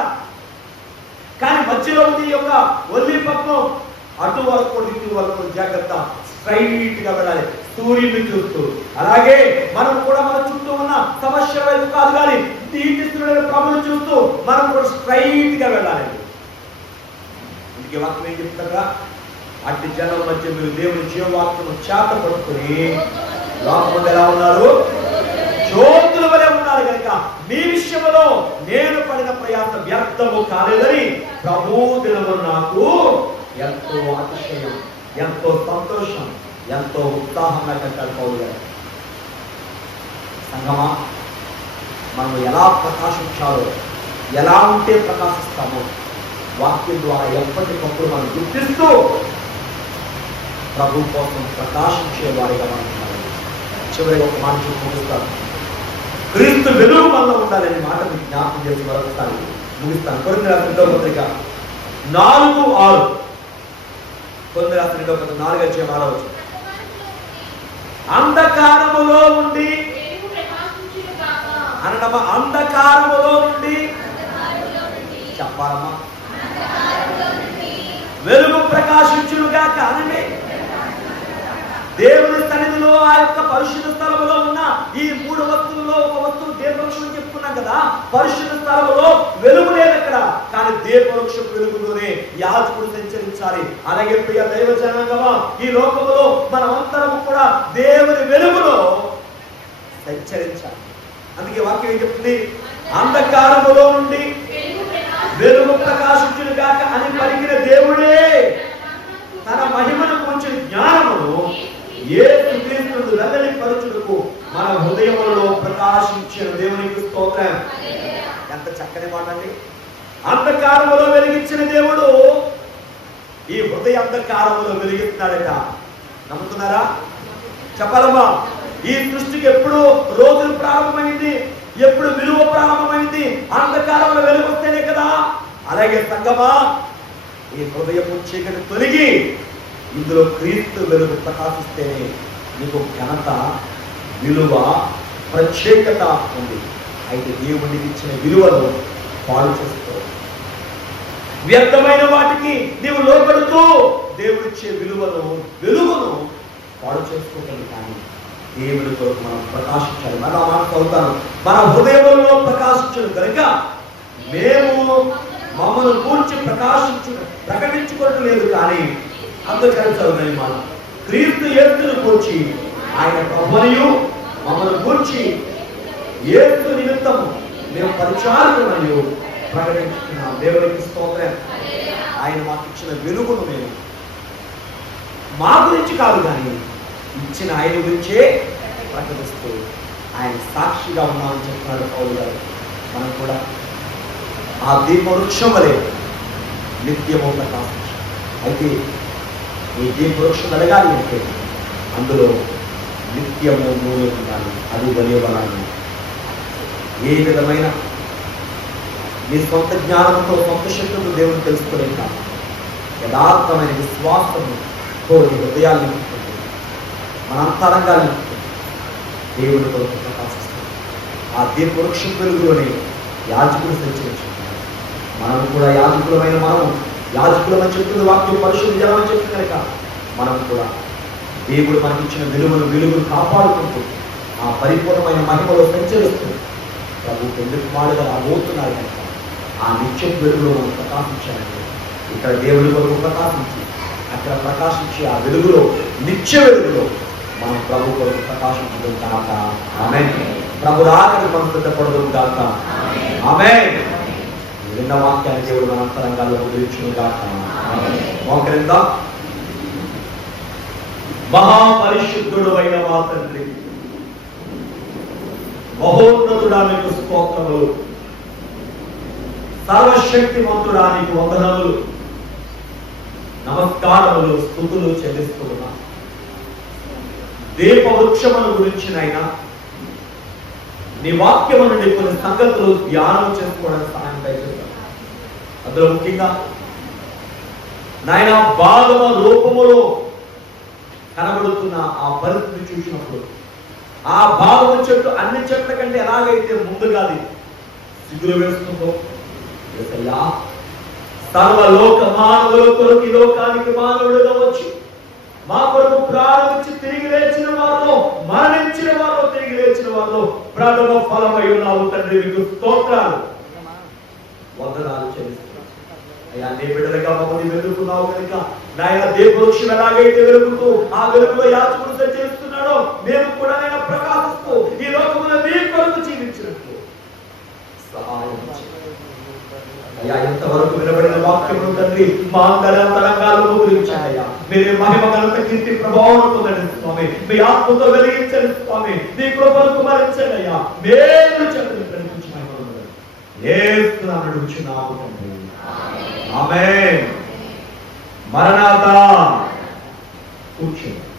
కానీ మధ్యలో ఉంది ఈ యొక్క వల్లి పద్మం. అటు వరకు ఇటు వరకు జాగ్రత్త, స్ట్రైట్ గా వెళ్ళాలి సూర్యుడిని చూస్తూ. అలాగే మనం కూడా మన చుట్టూ ఉన్న సమస్య వైపు కాదు, కానీ తీర్చిస్తున్న ప్రభుని చూస్తూ మనం కూడా స్ట్రైట్ గా వెళ్ళాలి. ఇందుకే వాక్యం ఏం చెప్తారా? అట్టి జనం మధ్య మీరు దేవుని జీవవాక్యము చేత పట్టుకుని లోకమందు ఎలా ఉన్నారు? జ్యోతుల వలె ఉన్నారు. కనుక మీ విషయంలో నేను పడిన ప్రయాస వ్యర్థము కాలేదని ప్రభు దినము నాకు ఎంతో అతిశయం, ఎంతో సంతోషం, ఎంతో ఉత్సాహంగా కట్టాడు పౌలు గారు. సంగమా, మనం ఎలా ప్రకాశించాలో, ఎలా ఉంటే ప్రకాశిస్తామో వాక్యం ద్వారా ఎప్పటికప్పుడు మనం గుర్తిస్తూ ప్రభు కోసం ప్రకాశించే వారిగా మనం ఉండాలి. చివరి ఒక మాట ముగిస్తాను. క్రీస్తు వెలుగు వల్ల ఉండాలని మాట మీకు జ్ఞాపకం చేసి మరొకసారి ముగిస్తాను. కొరింథీయుల రెండవ పత్రిక 4:6. కొరింథీయుల రెండవ పత్రిక 4:6. అంధకారములో ఉండి అనడమా, అంధకారములో నుండి చెప్పాలమ్మా, వెలుగు ప్రకాశించునుగాక అనండి. దేవుని సన్నిధిలో ఆ యొక్క పరిశుద్ధ స్థలములో ఉన్న ఈ 3 వస్తువుల్లో ఒక వస్తువు దేవవృక్షం చెప్పుకున్నాం కదా. పరిశుద్ధ స్థలములో వెలుగు లేదు అక్కడ, కానీ దేవవృక్ష వెలుగులోనే యాజకుడు సంచరించాలి. అలాగే ప్రియ దైవ జనాంగమా, ఈ లోకములో మనమంతరం కూడా దేవుని వెలుగులో సంచరించాలి. అందుకే వాక్యం ఏం చెప్తుంది? అంధకారములో నుండి వెలుగు ప్రకాశించును గాక అని పలికిన దేవుడే తన మహిమను గురించిన జ్ఞానమును యేసు క్రీస్తును వెల్లడిపరచుటకు మన హృదయములలో ప్రకాశించిన దేవునికి స్తోత్రం. ఎంత చక్కని మాట అండి. అంధకారములో వెలిగించిన దేవుడు ఈ హృదయ అంధకారములో వెలిగిస్తున్నాడట. నమ్ముతున్నారా? చెప్పాలమ్మా. ఈ సృష్టికి ఎప్పుడు రోజులు ప్రారంభమైంది, ఎప్పుడు విలువ ప్రారంభమైంది? అంధకారంలో వెలుగొస్తేనే కదా. అలాగే సంగమా, ఈ హృదయపు చీకటి తొలగి ఇందులో క్రీస్తు వెలుగు ప్రకాశిస్తేనే నీకు ఘనత, విలువ, ప్రత్యేకత ఉంది. అయితే దేవుడికి ఇచ్చిన విలువను పాడు చేసుకో. వ్యర్థమైన వాటికి నీవు లోపడుతూ దేవుడిచ్చే విలువను, వెలుగును పాడు చేసుకోగలరు. కానీ దేవుడి కొరకు మనం ప్రకాశించాలి. మన మాట చదువుతాను, మన హృదయంలో ప్రకాశించను కనుక మేము మమ్మల్ని కూర్చి ప్రకటించుకోవడం లేదు. కానీ అందరూ కలిసి చదువుతాయి మాట. క్రీస్తు యేసును కూర్చి ఆయన ప్రభువును మమ్మల్ని కూర్చి యేసు నిమిత్తము మేము పరిచారకులను ప్రకటించుకున్నాం. దేవునికి స్తోత్రం. ఆయన మాకు ఇచ్చిన వెలుగును మేము మా గురించి కాదు కానీ ఇచ్చిన ఆయన గురించే ప్రకటిస్తూ ఆయన సాక్షిగా ఉన్నామని చెప్తున్నాడు పౌలు గారు. మనం కూడా ఆ దీపవృక్షం వలె నిత్యము ప్రకాశించాలి. అయితే ఈ దీపవృక్షం వెలగాలి అంటే అందులో నిత్యము నూనె ఉండాలి. అది బలియబలాలి. ఏ విధమైన మీ సొంత జ్ఞానంతో, సొంత శక్తులతో దేవుని తెలుసుకోలేక యథార్థమైన విశ్వాసము కోరి హృదయాన్ని నింపుతుంది, మన అంతరంగాన్ని నింపుతుంది, దేవుని కొరకు ప్రకాశిస్తుంది. ఆ దీపవృక్షం వెలుగులోనే యాజకులు సంచరించుకుంటారు. మనం కూడా యాజకులమైన మనం యాజకులమని చెప్తుంది వాక్యం, పరిశుద్ధ జనమని చెప్తుంది కనుక మనం కూడా దేవుడు మనకిచ్చిన వెలుగును కాపాడుకుంటూ ఆ పరిపూర్ణమైన మహిమలో సంచరిస్తూ ప్రభు ఎందుకు మాడుగా రాబోతున్నారు కనుక ఆ నిత్య వెలుగులో మనం ప్రకాశించాలంటే ఇక్కడ దేవుడి కొరకు ప్రకాశించి అక్కడ ప్రకాశించి ఆ వెలుగులో, నిత్య వెలుగులో మనం ప్రభు కొరకు ప్రకాశించడం కాక. ఆమేన్. ప్రభు రాకకి మనం సిద్ధపడడం కాక. ఆమేన్. విన్న వాక్యాన్ని దేవుడు మన అంతరంగాల్లో ఉదయించును కాక. మోకరిందా. మహాపరిశుద్ధుడు అయిన మా తండ్రి, మహోన్నతుడానికి స్తోత్రములు, సర్వశక్తిమంతుడానికి వందనములు, నమస్కారములు, స్తుతులు చెల్లిస్తున్నా. దీపవృక్షమును గురించినైనా నీ వాక్యము నుండి కొన్ని సంగతులు ధ్యానం చేసుకోవడానికి సహాయం దయచేస్తాను. అందులో ముఖ్యంగా నాయన బాధమ రూపములో కనబడుతున్న ఆ పరిస్థితి చూసినప్పుడు ఆ బాధమ చెట్టు అన్ని చెట్ల కంటే ఎలాగైతే ముందుగా సిగ్గులు వేస్తుందో, సర్వలోక మానవుల కొరకు ఈ లోకానికి మానవుడిగా వచ్చి మా కొరకు ప్రారంభించి తిరిగి లేచిన వారిలో, మరణించిన వారిలో తిరిగి లేచిన వారిలో ప్రథమ ఫలమై ఉన్నావు తండ్రి. మీకు స్తోత్రాలు, వందనాలు చెల్లిస్తున్నాను అయ్యా. నీ బిడ్డలుగా మమ్మల్ని వెలుగుతున్నావు కనుక నాయన దీపవృక్షం ఎలాగైతే వెలుగుతూ ఆ వెలుగులో యాజకుడు సంచరిస్తున్నాడో మేము కూడా నేను ప్రకాశిస్తూ ఈ లోకంలో నీ కొరకు జీవించినట్లు సహాయం అయ్యా. ఎంతవరకు వినబడిన వాక్యమును తండ్రి మా అంతరంగాలను గురించాయ్యా. మీరే మహిమ ఘనత కీర్తి ప్రభావం పొందండి స్వామి. మీ ఆత్మతో వెలిగించండి స్వామి. మీ కృపను కుమరించండి అయ్యా. మేలు చెందిన నడిపించి మహిమ యేసు నామమున నడుచున్నాము తండ్రి. ఆమేన్. మరణాతా. కూర్చో.